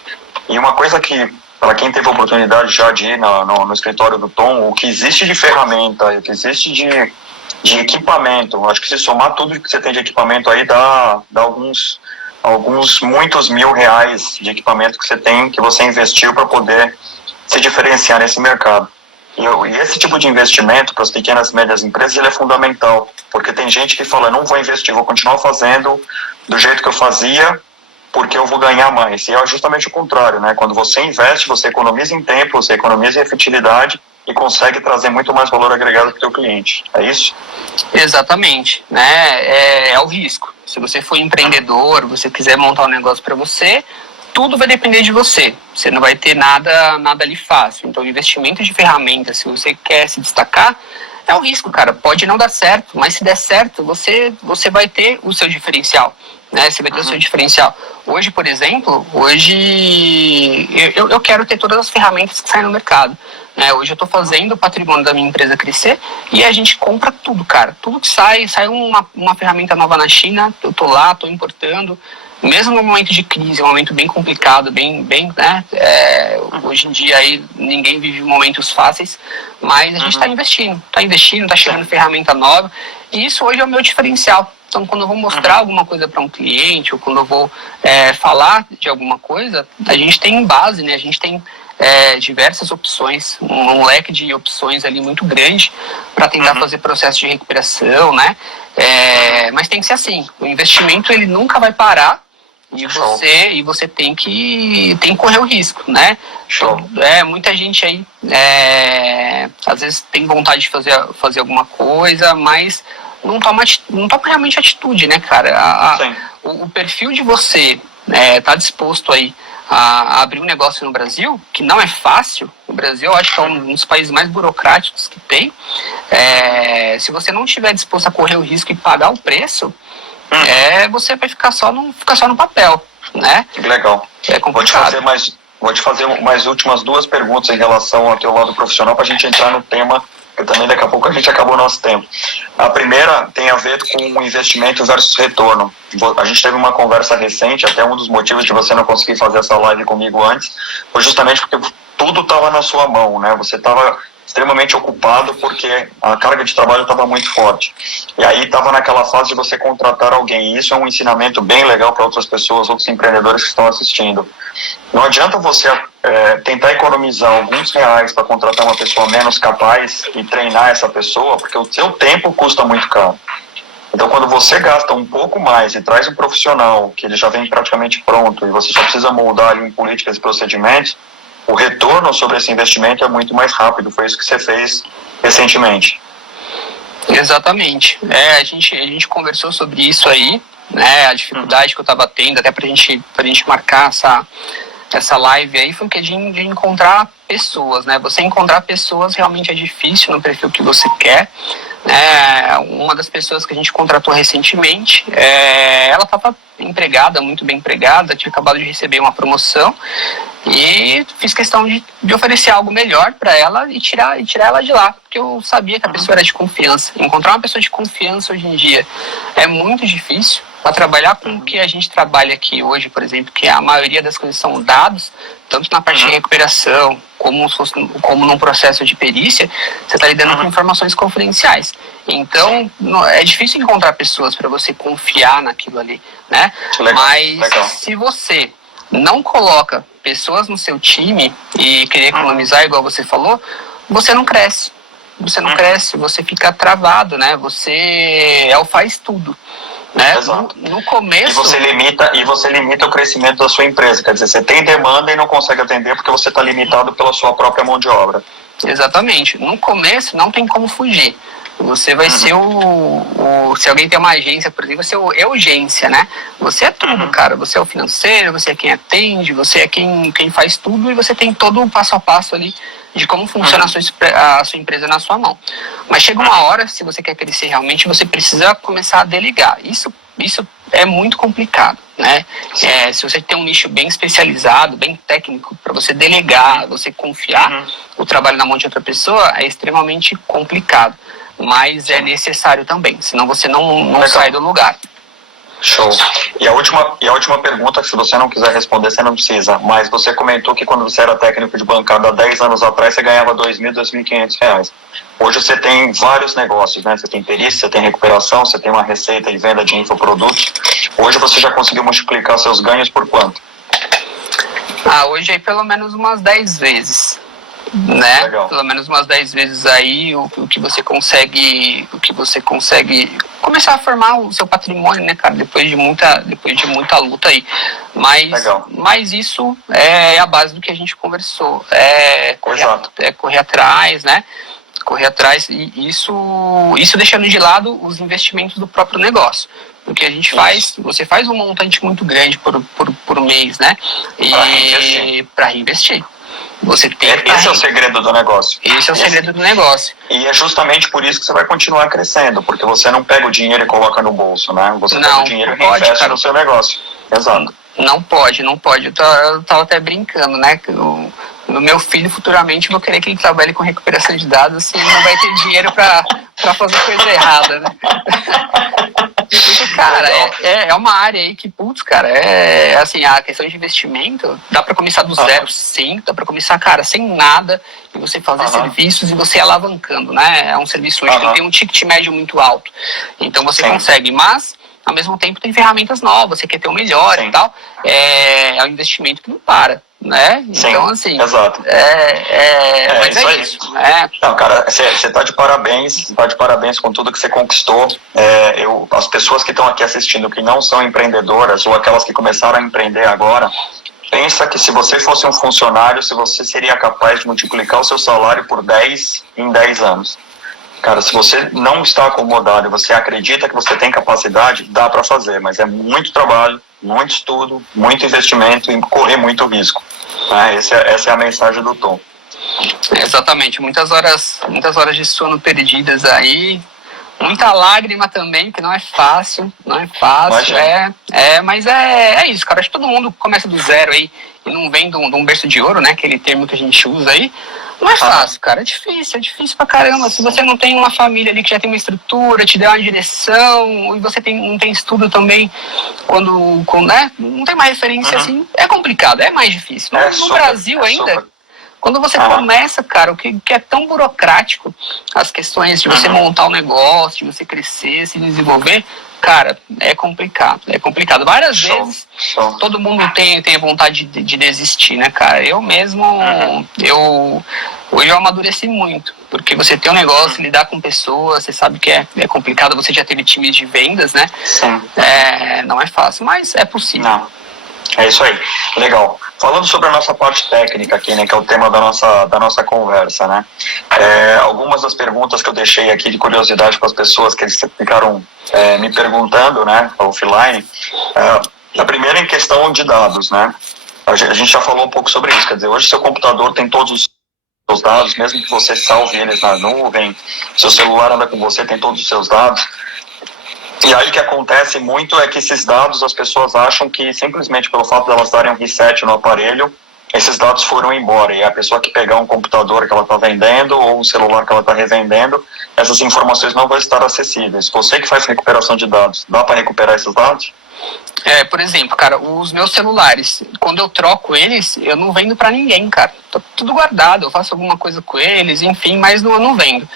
E uma coisa que, para quem teve a oportunidade já de ir no escritório do Tom, o que existe de ferramenta, o que existe de equipamento, acho que se somar tudo que você tem de equipamento aí, dá muitos R$1.000 de equipamento que você tem, que você investiu para poder se diferenciar nesse mercado. E esse tipo de investimento para as pequenas e médias empresas, ele é fundamental, porque tem gente que fala, não vou investir, vou continuar fazendo do jeito que eu fazia, porque eu vou ganhar mais. E é justamente o contrário, né? Quando você investe, você economiza em tempo, você economiza em efetividade e consegue trazer muito mais valor agregado para o seu cliente. É isso? Exatamente, né? É o risco. Se você for empreendedor, você quiser montar um negócio para você, tudo vai depender de você. Você não vai ter nada ali fácil. Então, investimento de ferramentas, se você quer se destacar, é um risco, cara. Pode não dar certo, mas se der certo, você vai ter o seu diferencial. Né? Você vai ter o seu diferencial. Hoje, por exemplo, eu quero ter todas as ferramentas que saem no mercado. Né? Hoje eu estou fazendo o patrimônio da minha empresa crescer e a gente compra tudo, cara. Tudo que sai uma ferramenta nova na China, eu estou lá, estou importando. Mesmo no momento de crise, é um momento bem complicado, né? Hoje em dia aí ninguém vive momentos fáceis, mas a gente está investindo, está chegando ferramenta nova, e isso hoje é o meu diferencial. Então, quando eu vou mostrar alguma coisa para um cliente, ou quando eu vou falar de alguma coisa, a gente tem base, né? A gente tem diversas opções, um leque de opções ali muito grande para tentar fazer processo de recuperação, né? Mas tem que ser assim, o investimento ele nunca vai parar e você tem que correr o risco, né? Muita gente aí às vezes tem vontade de fazer alguma coisa, mas não toma realmente atitude, né, cara? O perfil de você tá disposto aí a abrir um negócio no Brasil, que não é fácil. O Brasil, eu acho que é um dos países mais burocráticos que tem. Se você não estiver disposto a correr o risco e pagar o preço, você vai ficar só no papel, né? Legal. É complicado. Vou te fazer mais últimas duas perguntas em relação ao teu lado profissional, para a gente entrar no tema, que também daqui a pouco a gente acabou o nosso tempo. A primeira tem a ver com investimento versus retorno. A gente teve uma conversa recente, até um dos motivos de você não conseguir fazer essa live comigo antes, foi justamente porque tudo estava na sua mão, né? Você estava extremamente ocupado porque a carga de trabalho estava muito forte. E aí estava naquela fase de você contratar alguém. E isso é um ensinamento bem legal para outras pessoas, outros empreendedores que estão assistindo. Não adianta você tentar economizar alguns reais para contratar uma pessoa menos capaz e treinar essa pessoa, porque o seu tempo custa muito caro. Então, quando você gasta um pouco mais e traz um profissional que ele já vem praticamente pronto e você só precisa moldar ali em políticas e procedimentos, o retorno sobre esse investimento é muito mais rápido. Foi isso que você fez recentemente. Exatamente. A gente conversou sobre isso aí, né? A dificuldade que eu estava tendo, até pra gente marcar essa live aí, foi o que de encontrar pessoas, né? Você encontrar pessoas realmente é difícil no perfil que você quer. Uma das pessoas que a gente contratou recentemente, ela estava empregada, muito bem empregada, tinha acabado de receber uma promoção e fiz questão de oferecer algo melhor para ela e tirar ela de lá, porque eu sabia que a pessoa era de confiança. Encontrar uma pessoa de confiança hoje em dia é muito difícil. Para trabalhar com o que a gente trabalha aqui hoje, por exemplo, que a maioria das coisas são dados, tanto na parte de recuperação como num processo de perícia, você está lidando com informações confidenciais. Então, é difícil encontrar pessoas para você confiar naquilo ali, né? Legal. Se você não coloca pessoas no seu time e querer economizar, igual você falou, você não cresce. Você não cresce, você fica travado, né? Você faz tudo. Né? Exato. No começo... E você limita o crescimento da sua empresa. Quer dizer, você tem demanda e não consegue atender porque você está limitado pela sua própria mão de obra. Exatamente. No começo não tem como fugir. Você vai ser se alguém tem uma agência, por exemplo, você é o urgência, né? Você é tudo, cara. Você é o financeiro, você é quem atende, você é quem faz tudo e você tem todo o passo a passo ali de como funciona a sua empresa na sua mão. Mas chega uma hora, se você quer crescer realmente, você precisa começar a delegar. Isso é muito complicado, né? Se você tem um nicho bem especializado, bem técnico, para você delegar, você confiar o trabalho na mão de outra pessoa, é extremamente complicado. Mas é necessário também, senão você não sai do lugar. Show. E a última pergunta, que se você não quiser responder, você não precisa, mas você comentou que quando você era técnico de bancada há 10 anos atrás, você ganhava R$2.000, R$2.500. Hoje você tem vários negócios, né? Você tem perícia, você tem recuperação, você tem uma receita e venda de infoprodutos. Hoje você já conseguiu multiplicar seus ganhos por quanto? Hoje aí pelo menos umas 10 vezes. Né? Legal. Pelo menos umas 10 vezes aí o que você consegue começar a formar o seu patrimônio, né, cara, depois de muita luta aí. Mas isso é a base do que a gente conversou. Correr atrás, né? Correr atrás, e isso deixando de lado os investimentos do próprio negócio. Porque a gente você faz um montante muito grande por mês, né? Para reinvestir. Esse é o segredo do negócio. Esse é o segredo do negócio. E é justamente por isso que você vai continuar crescendo, porque você não pega o dinheiro e coloca no bolso, né? Você pega o dinheiro e investe no seu negócio. Exato. Não pode. Eu tava até brincando, né? No meu filho, futuramente, vou querer que ele trabalhe com recuperação de dados, assim, ele não vai ter dinheiro pra fazer coisa errada, né? Porque, cara, é uma área aí que, putz, cara, assim, a questão de investimento, dá pra começar do zero, sim, dá pra começar, cara, sem nada, e você fazer serviços e você alavancando, né? É um serviço hoje que tem um ticket médio muito alto, então você consegue, mas, ao mesmo tempo, tem ferramentas novas, você quer ter o melhor e tal, é um investimento que não para. Né? Então, assim, exato. Mas é isso. Não, cara, você tá de parabéns com tudo que você conquistou. As pessoas que estão aqui assistindo que não são empreendedoras ou aquelas que começaram a empreender agora, pensa que se você fosse um funcionário, se você seria capaz de multiplicar o seu salário por 10 em 10 anos. Cara, se você não está acomodado e você acredita que você tem capacidade, dá para fazer, mas é muito trabalho, muito estudo, muito investimento e correr muito risco. Essa é a mensagem do Tom. Exatamente, muitas horas de sono perdidas aí, muita lágrima também, que não é fácil, mas é isso, cara. Acho que todo mundo começa do zero aí e não vem de um berço de ouro, né? Aquele termo que a gente usa aí. Não é fácil, cara, é difícil pra caramba. Se você não tem uma família ali que já tem uma estrutura, te dá uma direção, e você não tem estudo também, quando né, não tem uma referência assim, é complicado, é mais difícil. No Brasil ainda, Quando você começa, cara, o que é tão burocrático, as questões de você montar um negócio, de você crescer, se desenvolver, cara, é complicado. É complicado. Várias vezes, todo mundo tem a vontade de desistir, né, cara? Eu mesmo, hoje eu amadureci muito. Porque você tem um negócio, lidar com pessoas, você sabe que é complicado, você já teve times de vendas, né? Sim. Não é fácil, mas é possível. Não. É isso aí. Legal. Falando sobre a nossa parte técnica aqui, né, que é o tema da nossa conversa, né? Algumas das perguntas que eu deixei aqui de curiosidade para as pessoas que eles ficaram me perguntando, né, offline. A primeira em questão de dados, né? A gente já falou um pouco sobre isso, quer dizer, hoje seu computador tem todos os seus dados, mesmo que você salve eles na nuvem, seu celular anda com você, tem todos os seus dados. E aí o que acontece muito é que esses dados, as pessoas acham que simplesmente pelo fato de elas darem um reset no aparelho, esses dados foram embora. E a pessoa que pegar um computador que ela está vendendo ou um celular que ela está revendendo, essas informações não vão estar acessíveis. Você que faz recuperação de dados, dá para recuperar esses dados? Por exemplo, cara, os meus celulares, quando eu troco eles, eu não vendo pra ninguém, cara. Tá tudo guardado, eu faço alguma coisa com eles, enfim, mas eu não vendo,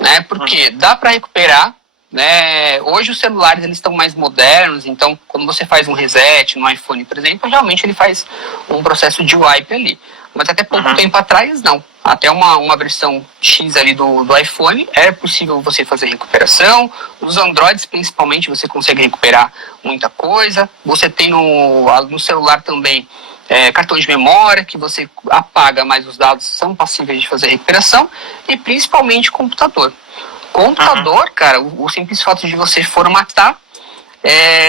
né? Porque dá pra recuperar, né? Hoje os celulares, eles estão mais modernos, então quando você faz um reset no iPhone, por exemplo, realmente ele faz um processo de wipe ali. Mas até pouco tempo atrás, não. Até uma versão X ali do iPhone, é possível você fazer recuperação. Nos Androids, principalmente, você consegue recuperar muita coisa. Você tem no celular também cartão de memória, que você apaga, mas os dados são passíveis de fazer recuperação. E principalmente computador. Computador, cara, o simples fato de você formatar,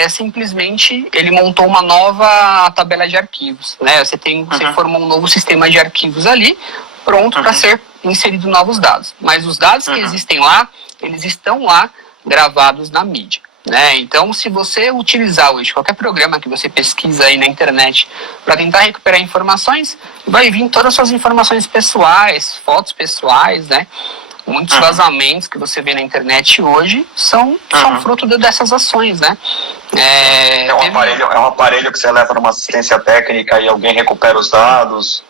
simplesmente ele montou uma nova tabela de arquivos, né? Você formou um novo sistema de arquivos ali, pronto para ser inserido novos dados. Mas os dados que existem lá, eles estão lá gravados na mídia, né? Então, se você utilizar hoje qualquer programa que você pesquisa aí na internet para tentar recuperar informações, vai vir todas as suas informações pessoais, fotos pessoais, né? Muitos vazamentos que você vê na internet hoje são fruto dessas ações, né? É um aparelho que você leva numa assistência técnica e alguém recupera os dados.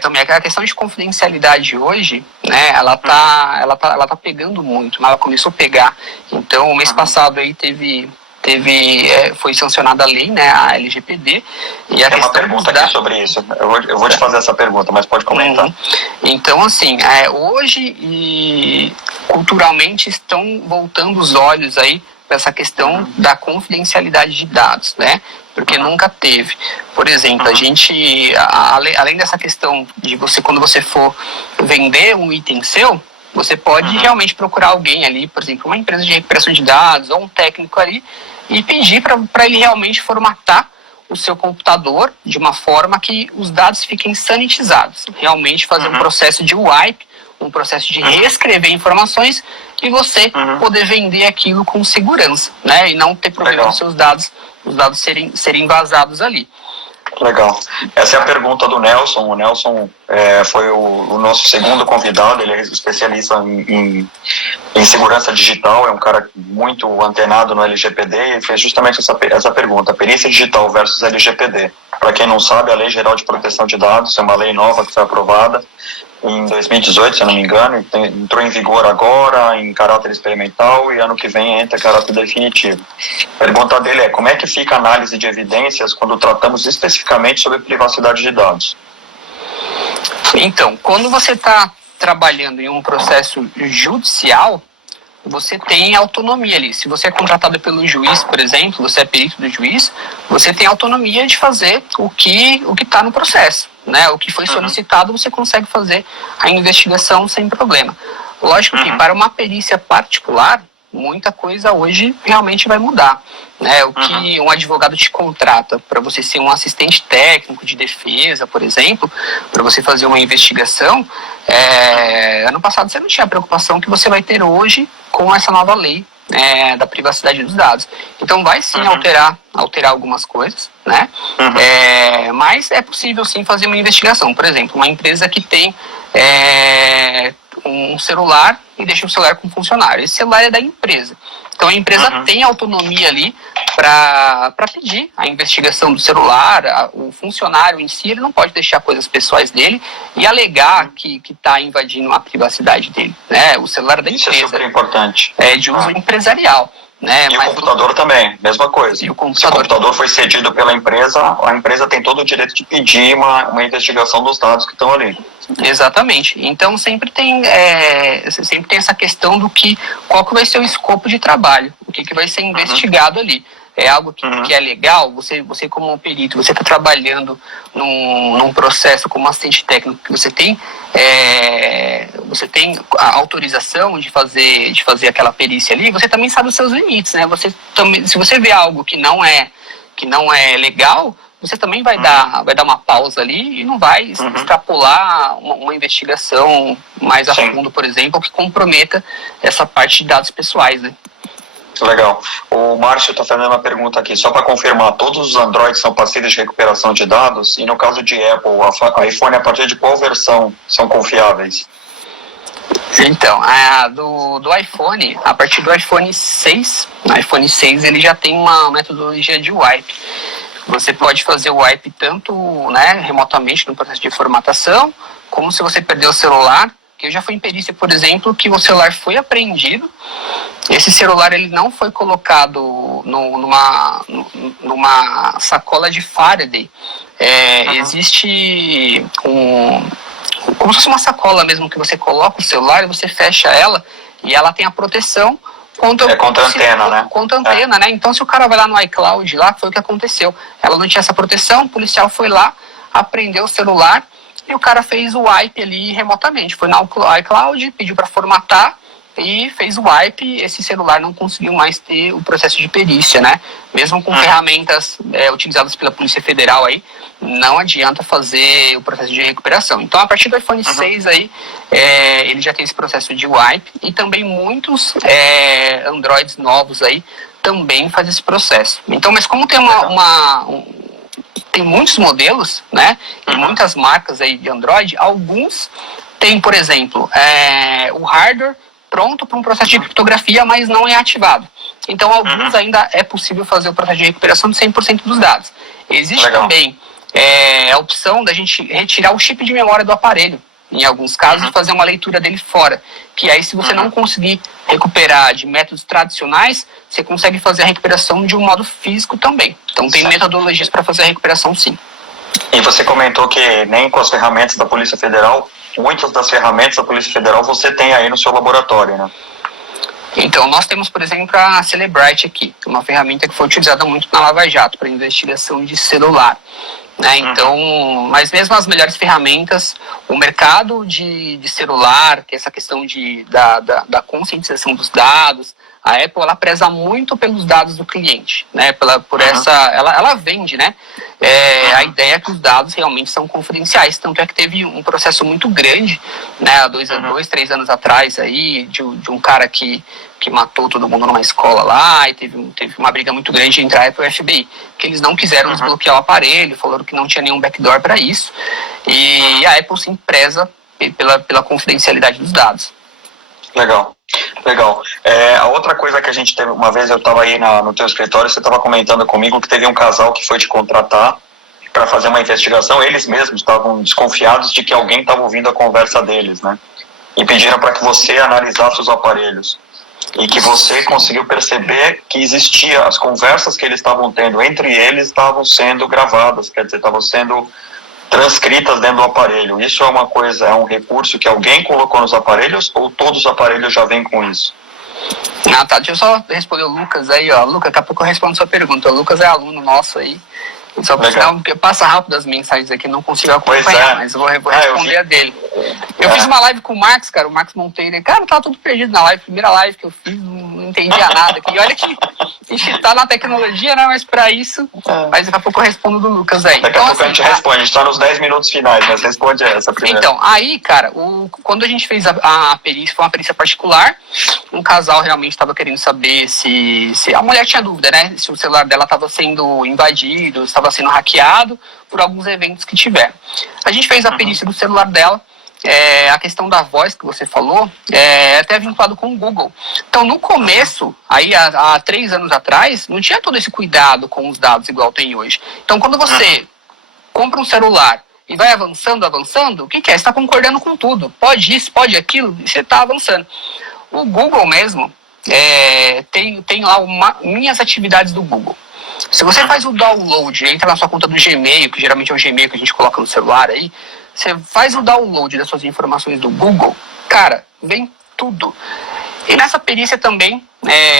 Também aquela questão de confidencialidade hoje, né? Ela tá pegando muito, mas ela começou a pegar. Então, o mês passado aí foi sancionada a lei, né, a LGPD. E Tem uma pergunta aqui sobre isso. Eu vou te fazer essa pergunta, mas pode comentar. Então, assim, hoje e culturalmente estão voltando os olhos aí para essa questão da confidencialidade de dados, né? Porque nunca teve. Por exemplo, a gente, além dessa questão de quando você for vender um item seu, você pode realmente procurar alguém ali, por exemplo, uma empresa de recuperação de dados ou um técnico ali, e pedir para ele realmente formatar o seu computador de uma forma que os dados fiquem sanitizados. Realmente fazer um processo de wipe, um processo de reescrever informações e você poder vender aquilo com segurança, né? E não ter problema com os dados serem vazados ali. Legal. Essa é a pergunta do Nelson. O Nelson foi o nosso segundo convidado. Ele é especialista em segurança digital. É um cara muito antenado no LGPD e fez justamente essa pergunta: perícia digital versus LGPD. Para quem não sabe, a Lei Geral de Proteção de Dados é uma lei nova que foi aprovada em 2018, se eu não me engano, entrou em vigor agora em caráter experimental e ano que vem entra em caráter definitivo. A pergunta dele é: como é que fica a análise de evidências quando tratamos especificamente sobre privacidade de dados? Então, quando você está trabalhando em um processo judicial, você tem autonomia ali. Se você é contratado pelo juiz, por exemplo, você é perito do juiz, você tem autonomia de fazer o que está no processo, né? O que foi solicitado, você consegue fazer a investigação sem problema. Lógico que para uma perícia particular, muita coisa hoje realmente vai mudar, né? O que um advogado te contrata para você ser um assistente técnico de defesa, por exemplo, para você fazer uma investigação, ano passado você não tinha a preocupação que você vai ter hoje com essa nova lei da privacidade dos dados. Então vai sim alterar algumas coisas, né? Mas é possível sim fazer uma investigação. Por exemplo, uma empresa que tem um celular e deixa o celular com funcionário. Esse celular é da empresa. Então a empresa tem autonomia ali para pedir a investigação do celular. O funcionário em si, ele não pode deixar coisas pessoais dele e alegar que está invadindo a privacidade dele, né? O celular da empresa. Isso é super importante. É de uso empresarial. Né? E o computador também, mesma coisa. E o computador. Se o computador foi cedido pela empresa, a empresa tem todo o direito de pedir uma investigação dos dados que estão ali. Exatamente. Então sempre tem essa questão do qual que vai ser o escopo de trabalho, o que vai ser investigado ali. É algo que é legal, você como um perito, você está trabalhando num processo como assistente técnico, que você tem a autorização de fazer aquela perícia ali, você também sabe os seus limites, né? Se você vê algo que não é legal, você também vai dar uma pausa ali e não vai extrapolar uma investigação mais a fundo, por exemplo, que comprometa essa parte de dados pessoais, né? Legal. O Márcio está fazendo uma pergunta aqui, só para confirmar, todos os Androids são passíveis de recuperação de dados? E no caso de Apple, iPhone, a partir de qual versão são confiáveis? Então, do iPhone, a partir do iPhone 6, ele já tem uma metodologia de wipe. Você pode fazer o wipe tanto, né, remotamente no processo de formatação, como se você perder o celular. Eu já fui em perícia, por exemplo, que o celular foi apreendido. Esse celular ele não foi colocado numa sacola de Faraday. Existe como se fosse uma sacola mesmo, que você coloca o celular e você fecha ela e ela tem a proteção contra a antena, né? Contra a antena, né? Então, se o cara vai lá no iCloud, lá foi o que aconteceu. Ela não tinha essa proteção, o policial foi lá, apreendeu o celular e o cara fez o wipe ali remotamente. Foi no iCloud, pediu para formatar e fez o wipe. Esse celular não conseguiu mais ter o processo de perícia, né? Mesmo com ferramentas utilizadas pela Polícia Federal aí, não adianta fazer o processo de recuperação. Então, a partir do iPhone 6 aí, ele já tem esse processo de wipe e também muitos Androids novos aí também fazem esse processo. Então, mas como tem tem muitos modelos, né, e muitas marcas aí de Android, alguns têm, por exemplo, o hardware pronto para um processo de criptografia, mas não é ativado. Então, alguns ainda é possível fazer o processo de recuperação de 100% dos dados. Existe também a opção da gente retirar o chip de memória do aparelho, em alguns casos, e fazer uma leitura dele fora. Que aí, se você não conseguir recuperar de métodos tradicionais, você consegue fazer a recuperação de um modo físico também. Então, tem metodologias para fazer a recuperação, sim. E você comentou que nem com as ferramentas da Polícia Federal, muitas das ferramentas da Polícia Federal você tem aí no seu laboratório, né? Então, nós temos, por exemplo, a Cellebrite aqui, uma ferramenta que foi utilizada muito na Lava Jato para investigação de celular. Né? Então, mas mesmo as melhores ferramentas, o mercado de celular, que é essa questão da conscientização dos dados, a Apple ela preza muito pelos dados do cliente, né? Ela vende, né? A ideia é que os dados realmente são confidenciais, tanto é que teve um processo muito grande, né? Há 3 anos atrás aí, de um cara que matou todo mundo numa escola lá, e teve uma briga muito grande entre a Apple e o FBI, que eles não quiseram desbloquear o aparelho, falaram que não tinha nenhum backdoor para isso, e a Apple sim preza pela confidencialidade dos dados. Legal. A outra coisa que a gente teve, uma vez eu estava aí no teu escritório, você estava comentando comigo que teve um casal que foi te contratar para fazer uma investigação, eles mesmos estavam desconfiados de que alguém estava ouvindo a conversa deles, né? E pediram para que você analisasse os aparelhos. E que você conseguiu perceber que existia, as conversas que eles estavam tendo entre eles estavam sendo gravadas, quer dizer, estavam sendo transcritas dentro do aparelho. Isso é uma coisa, é um recurso que alguém colocou nos aparelhos ou todos os aparelhos já vêm com isso? Tá, deixa eu só responder o Lucas aí, ó. Lucas, daqui a pouco eu respondo a sua pergunta. O Lucas é aluno nosso aí. Só porque passa rápido as mensagens aqui, não consigo acompanhar, mas eu vou responder a dele. Eu fiz uma live com o Max, cara, o Max Monteiro. Cara, tava tudo perdido na live, primeira live que eu fiz, não entendia nada. E olha que a gente tá na tecnologia, né, mas pra isso, mas daqui a pouco eu respondo do Lucas aí. Daqui a pouco a gente responde, a gente tá nos 10 minutos finais, mas responde essa primeira. Então, aí, cara, quando a gente fez a perícia, foi uma perícia particular, um casal realmente estava querendo saber se a mulher tinha dúvida, né, se o celular dela estava sendo invadido, estava sendo hackeado por alguns eventos que tiveram. A gente fez a perícia do celular dela a questão da voz que você falou é até vinculado com o Google. Então, no começo, aí há 3 anos atrás, não tinha todo esse cuidado com os dados igual tem hoje. Então, quando você compra um celular e vai avançando, o que é? Você está concordando com tudo. Pode isso, pode aquilo, e você está avançando. O Google mesmo, tem lá minhas atividades do Google. Se você faz o download, entra na sua conta do Gmail, que geralmente é o Gmail que a gente coloca no celular aí, você faz o download das suas informações do Google, cara, vem tudo. E nessa perícia também,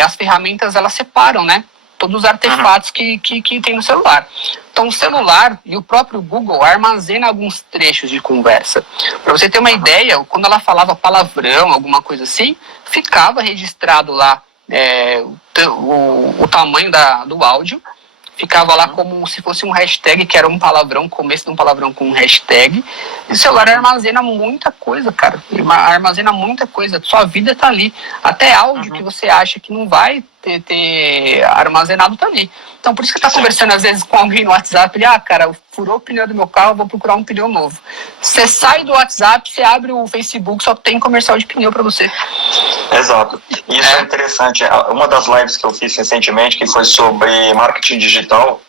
as ferramentas, elas separam, né? Todos os artefatos que tem no celular. Então, o celular e o próprio Google armazena alguns trechos de conversa. Para você ter uma ideia, quando ela falava palavrão, alguma coisa assim, ficava registrado lá o tamanho do áudio, ficava lá como se fosse um hashtag, que era um palavrão, começo de um palavrão com um hashtag. E o celular armazena muita coisa, cara. Armazena muita coisa. Sua vida tá ali. Até áudio que você acha que não vai ter armazenado tá ali. Então, por isso que tá conversando às vezes com alguém no WhatsApp, ele, cara, furou o pneu do meu carro, vou procurar um pneu novo. Você sai do WhatsApp, você abre o Facebook, só tem comercial de pneu para você. Exato. Isso é interessante. Uma das lives que eu fiz recentemente, que foi sobre marketing digital,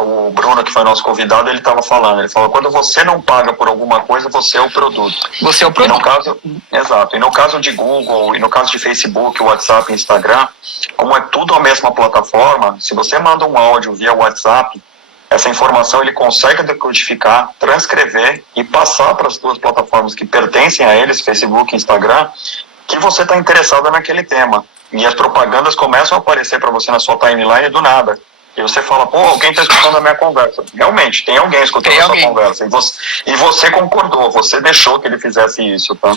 o Bruno, que foi nosso convidado, ele estava falando, ele falou, quando você não paga por alguma coisa, você é o produto. Você é o produto. E no caso, exato. E no caso de Google, e no caso de Facebook, WhatsApp, Instagram, como é tudo a mesma plataforma, se você manda um áudio via WhatsApp, essa informação ele consegue decodificar, transcrever e passar para as duas plataformas que pertencem a eles, Facebook e Instagram, que você está interessado naquele tema. E as propagandas começam a aparecer para você na sua timeline do nada. E você fala, alguém está escutando a minha conversa. Realmente, tem alguém escutando a sua conversa. E você concordou, você deixou que ele fizesse isso, tá?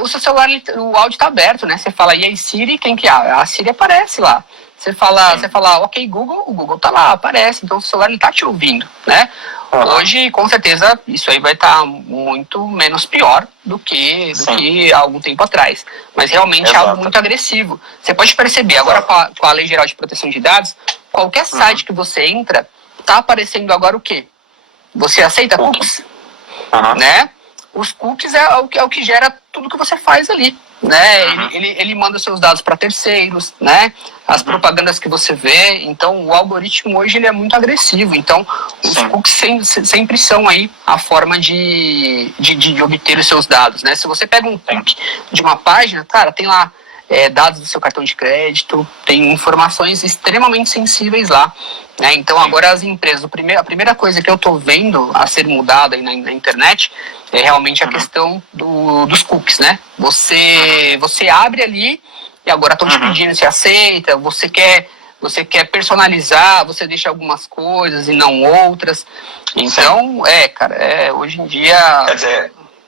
O seu celular, o áudio está aberto, né? Você fala, e aí Siri, quem que é? A Siri aparece lá. Você fala, ok, Google, o Google tá lá, aparece. Então o celular ele tá te ouvindo, né? Hoje, com certeza, isso aí vai estar muito menos pior do que há algum tempo atrás. Mas realmente é algo muito agressivo. Você pode perceber, agora com a Lei Geral de Proteção de Dados, qualquer site que você entra, tá aparecendo agora o quê? Você aceita cookies? Né? Os cookies é o que gera tudo que você faz ali. Né? Ele manda seus dados para terceiros, né? As propagandas que você vê. Então o algoritmo hoje ele é muito agressivo. Então os cookies sempre são aí a forma de obter os seus dados, né? Se você pega um cookie de uma página, cara, tem lá dados do seu cartão de crédito, tem informações extremamente sensíveis lá, né? Então agora as empresas, a primeira coisa que eu estou vendo a ser mudada aí na internet é realmente a questão dos cookies, né? Você abre ali e agora estão te pedindo se aceita, você quer personalizar, você deixa algumas coisas e não outras. Então, cara, hoje em dia...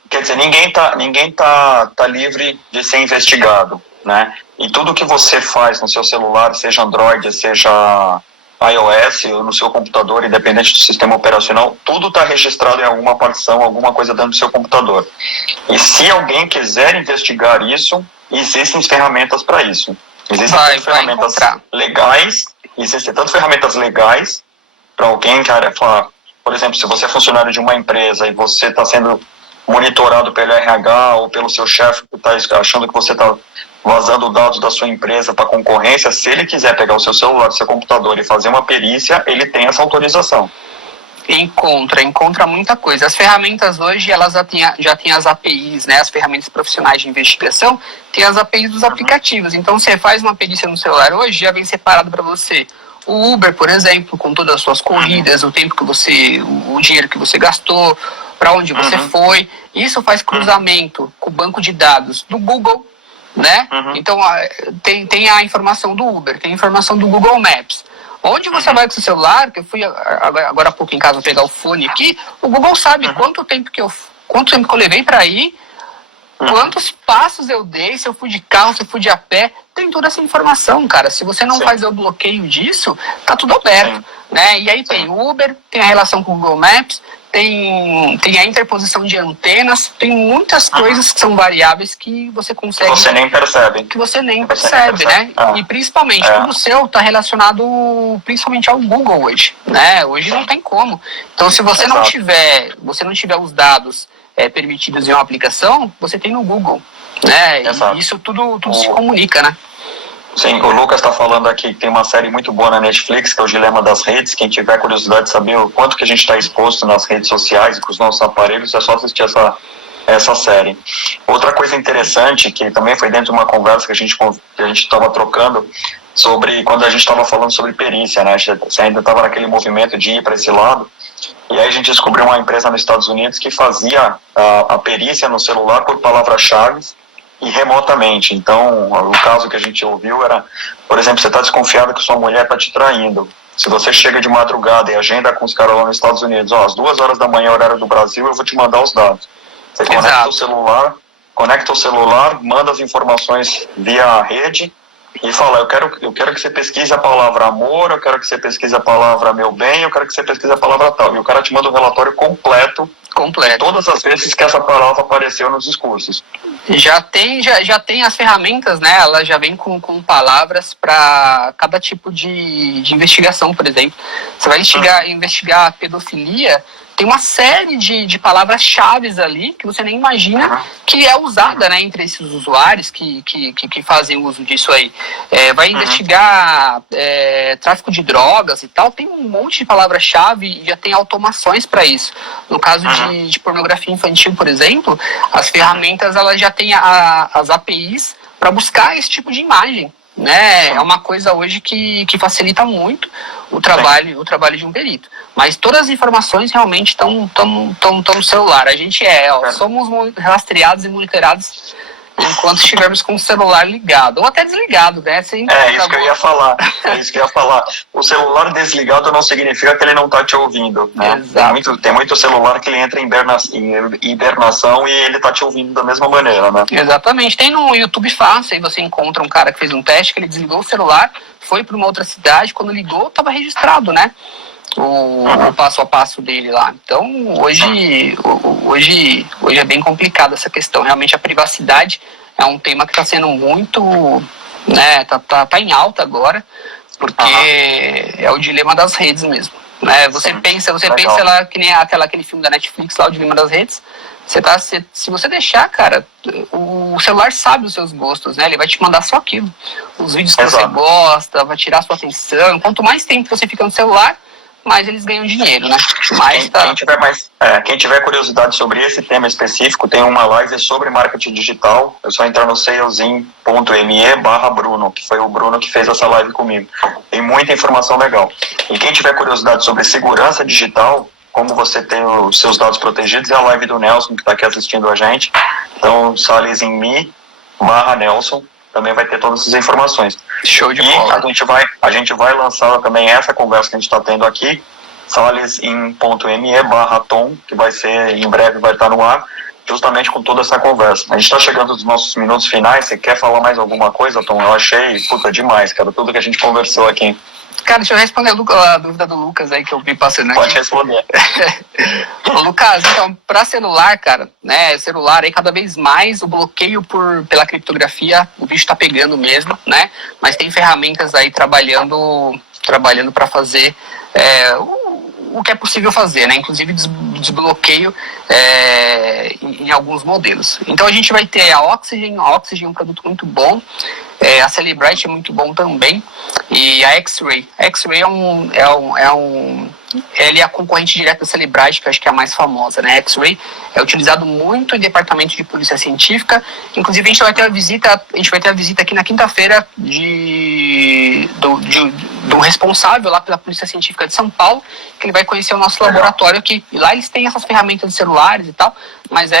Quer dizer, ninguém tá livre de ser investigado, né? E tudo que você faz no seu celular, seja Android, seja iOS, ou no seu computador, independente do sistema operacional, tudo está registrado em alguma partição, alguma coisa dentro do seu computador. E se alguém quiser investigar isso, existem ferramentas para isso. Existem ferramentas legais, existem tanto ferramentas legais para alguém, cara, falar, por exemplo, se você é funcionário de uma empresa e você está sendo monitorado pelo RH ou pelo seu chefe que está achando que você está vazando dados da sua empresa para concorrência, se ele quiser pegar o seu celular, o seu computador e fazer uma perícia, ele tem essa autorização. Encontra muita coisa. As ferramentas hoje, elas já têm as APIs, né? As ferramentas profissionais de investigação, tem as APIs dos aplicativos. Então, você faz uma perícia no celular hoje, já vem separado para você. O Uber, por exemplo, com todas as suas corridas, o tempo que o dinheiro que você gastou, para onde você foi. Isso faz cruzamento com o banco de dados do Google, né? Então, tem a informação do Uber, tem a informação do Google Maps. Onde você vai com o seu celular, que eu fui agora há pouco em casa pegar o fone aqui, o Google sabe quanto tempo que eu levei para ir, quantos passos eu dei, se eu fui de carro, se eu fui de a pé, tem toda essa informação, cara. Se você não fazer o bloqueio disso, tá tudo aberto, né? E aí tem o Uber, tem a relação com o Google Maps, tem a interposição de antenas, tem muitas coisas que são variáveis que você consegue... Que você nem percebe. Que você nem percebe, né? E principalmente, tudo seu está relacionado principalmente ao Google hoje, né? Hoje não tem como. Então, se você não tiver os dados permitidos em uma aplicação, você tem no Google, né? Exato. E isso tudo se comunica, né? Sim, o Lucas está falando aqui que tem uma série muito boa na Netflix, que é o Dilema das Redes. Quem tiver curiosidade de saber o quanto que a gente está exposto nas redes sociais e com os nossos aparelhos, é só assistir essa série. Outra coisa interessante, que também foi dentro de uma conversa que a gente estava trocando, sobre quando a gente estava falando sobre perícia, né? Você ainda estava naquele movimento de ir para esse lado. E aí a gente descobriu uma empresa nos Estados Unidos que fazia a perícia no celular por palavras-chave e remotamente. Então, o caso que a gente ouviu era, por exemplo, você está desconfiado que sua mulher está te traindo. Se você chega de madrugada e agenda com os caras lá nos Estados Unidos, às 2 horas da manhã, horário do Brasil, eu vou te mandar os dados. Você conecta o celular, manda as informações via rede e fala, eu quero que você pesquise a palavra amor, eu quero que você pesquise a palavra meu bem, eu quero que você pesquise a palavra tal. E o cara te manda um relatório completo. Todas as vezes que essa palavra apareceu nos discursos. Já tem as ferramentas, né? Ela já vem com palavras para cada tipo de investigação, por exemplo. Você vai investigar a pedofilia, tem uma série de palavras-chave ali que você nem imagina que é usada, né, entre esses usuários que fazem uso disso aí. Vai investigar tráfico de drogas e tal, tem um monte de palavra-chave e já tem automações para isso. No caso de pornografia infantil, por exemplo, as ferramentas elas já têm as APIs para buscar esse tipo de imagem. Né? É uma coisa hoje que facilita muito o trabalho de um perito. Mas todas as informações realmente estão no celular. A gente somos rastreados e monitorados enquanto estivermos com o celular ligado, ou até desligado, né? Isso que eu ia falar. O celular desligado não significa que ele não está te ouvindo, né? Tem muito celular que ele entra em hibernação e ele está te ouvindo da mesma maneira, né? Exatamente. Tem no YouTube fácil, aí você encontra um cara que fez um teste, que ele desligou o celular, foi para uma outra cidade, quando ligou, estava registrado, né? O passo a passo dele lá. Então, hoje é bem complicado essa questão. Realmente, a privacidade é um tema que está sendo muito, né, tá em alta agora, porque é o dilema das redes mesmo. Né? Você pensa lá que nem aquele filme da Netflix lá, o Dilema das Redes. Se você deixar, cara, o celular sabe os seus gostos, né? Ele vai te mandar só aquilo. Os vídeos que você gosta, vai tirar a sua atenção. Quanto mais tempo você fica no celular, mais eles ganham dinheiro, né? Quem tiver curiosidade sobre esse tema específico, tem uma live sobre marketing digital. É só entrar no salesin.me/Bruno, que foi o Bruno que fez essa live comigo. Tem muita informação legal. E quem tiver curiosidade sobre segurança digital, como você tem os seus dados protegidos, é a live do Nelson, que está aqui assistindo a gente. Então, salesin.me/Nelson. Também vai ter todas essas informações. Show de bola. A gente vai lançar também essa conversa que a gente está tendo aqui, salesin.me/Tom, que vai ser, em breve vai estar no ar, justamente com toda essa conversa. A gente está chegando nos nossos minutos finais. Você quer falar mais alguma coisa, Tom? Eu achei, demais, cara, tudo que a gente conversou aqui. Cara, deixa eu responder a dúvida do Lucas aí que eu vi passando aqui. Pode responder. Lucas, então, para celular, cara, né, celular aí cada vez mais o bloqueio pela criptografia, o bicho tá pegando mesmo, né, mas tem ferramentas aí trabalhando para fazer o que é possível fazer, né, inclusive desbloqueio em alguns modelos. Então a gente vai ter a Oxygen é um produto muito bom, a Cellebrite é muito bom também, e a X-Ray. A X-Ray ele é a concorrente direta da Cellebrite, que eu acho que é a mais famosa, né? X-Ray é utilizado muito em departamento de polícia científica. Inclusive a gente vai ter a visita aqui na quinta-feira do responsável lá pela Polícia Científica de São Paulo, que ele vai conhecer o nosso laboratório aqui. E lá eles têm essas ferramentas de celulares e tal, mas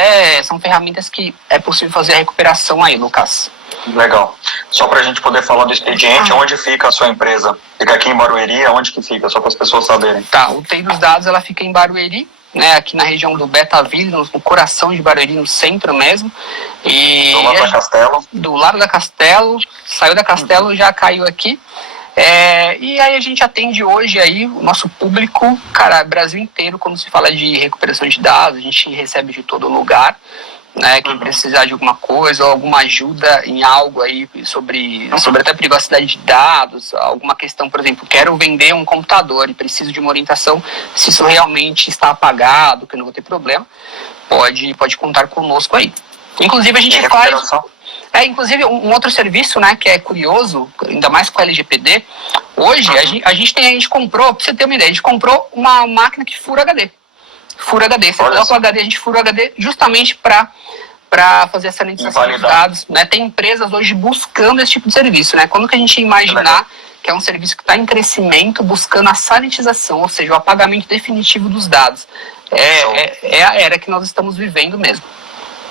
são ferramentas que é possível fazer a recuperação aí, Lucas. Legal. Só para a gente poder falar do expediente, onde fica a sua empresa? Fica aqui em Barueri? Onde que fica? Só para as pessoas saberem. Tá, o TI dos dados ela fica em Barueri, né, aqui na região do Betaville, no coração de Barueri, no centro mesmo. E do lado da Castelo? Do lado da Castelo, saiu da Castelo, já caiu aqui. E aí a gente atende hoje aí o nosso público, cara, Brasil inteiro, quando se fala de recuperação de dados, a gente recebe de todo lugar. né, quem precisar de alguma coisa ou alguma ajuda em algo aí sobre até privacidade de dados, alguma questão, por exemplo, quero vender um computador e preciso de uma orientação se isso realmente está apagado, que eu não vou ter problema, pode contar conosco aí. Inclusive a gente faz... inclusive um outro serviço, né, que é curioso, ainda mais com a LGPD, hoje a gente comprou, pra você ter uma ideia, a gente comprou uma máquina que fura HD. Fura HD, você coloca o HD, a gente fura o HD justamente para fazer essa sanitização dos dados, né? Tem empresas hoje buscando esse tipo de serviço, né? Quando que a gente ia imaginar que é um serviço que está em crescimento, buscando a sanitização, ou seja, o apagamento definitivo dos dados. É a era que nós estamos vivendo mesmo.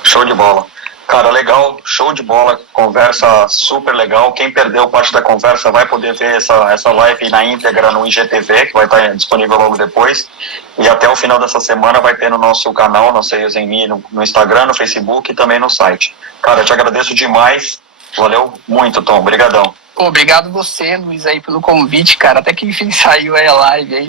Show de bola. Cara, legal, show de bola, conversa super legal. Quem perdeu parte da conversa vai poder ver essa live na íntegra no IGTV, que vai estar disponível logo depois. E até o final dessa semana vai ter no nosso canal, no Sales & Me, no Instagram, no Facebook e também no site. Cara, eu te agradeço demais. Valeu muito, Tom. Obrigadão. Obrigado você, Luiz, aí pelo convite, cara. Até que enfim saiu aí a live aí.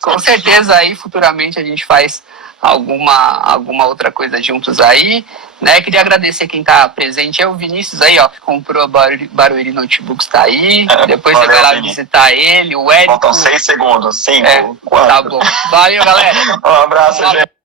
Com certeza aí futuramente a gente faz alguma outra coisa juntos aí, né? Queria agradecer quem tá presente, é o Vinícius aí, ó, que comprou a Barueri Notebooks, tá aí, depois valeu, você vai lá visitar ele, o Érico. Faltam 6 segundos, 5, 4. Tá bom, valeu galera. Um abraço, gente.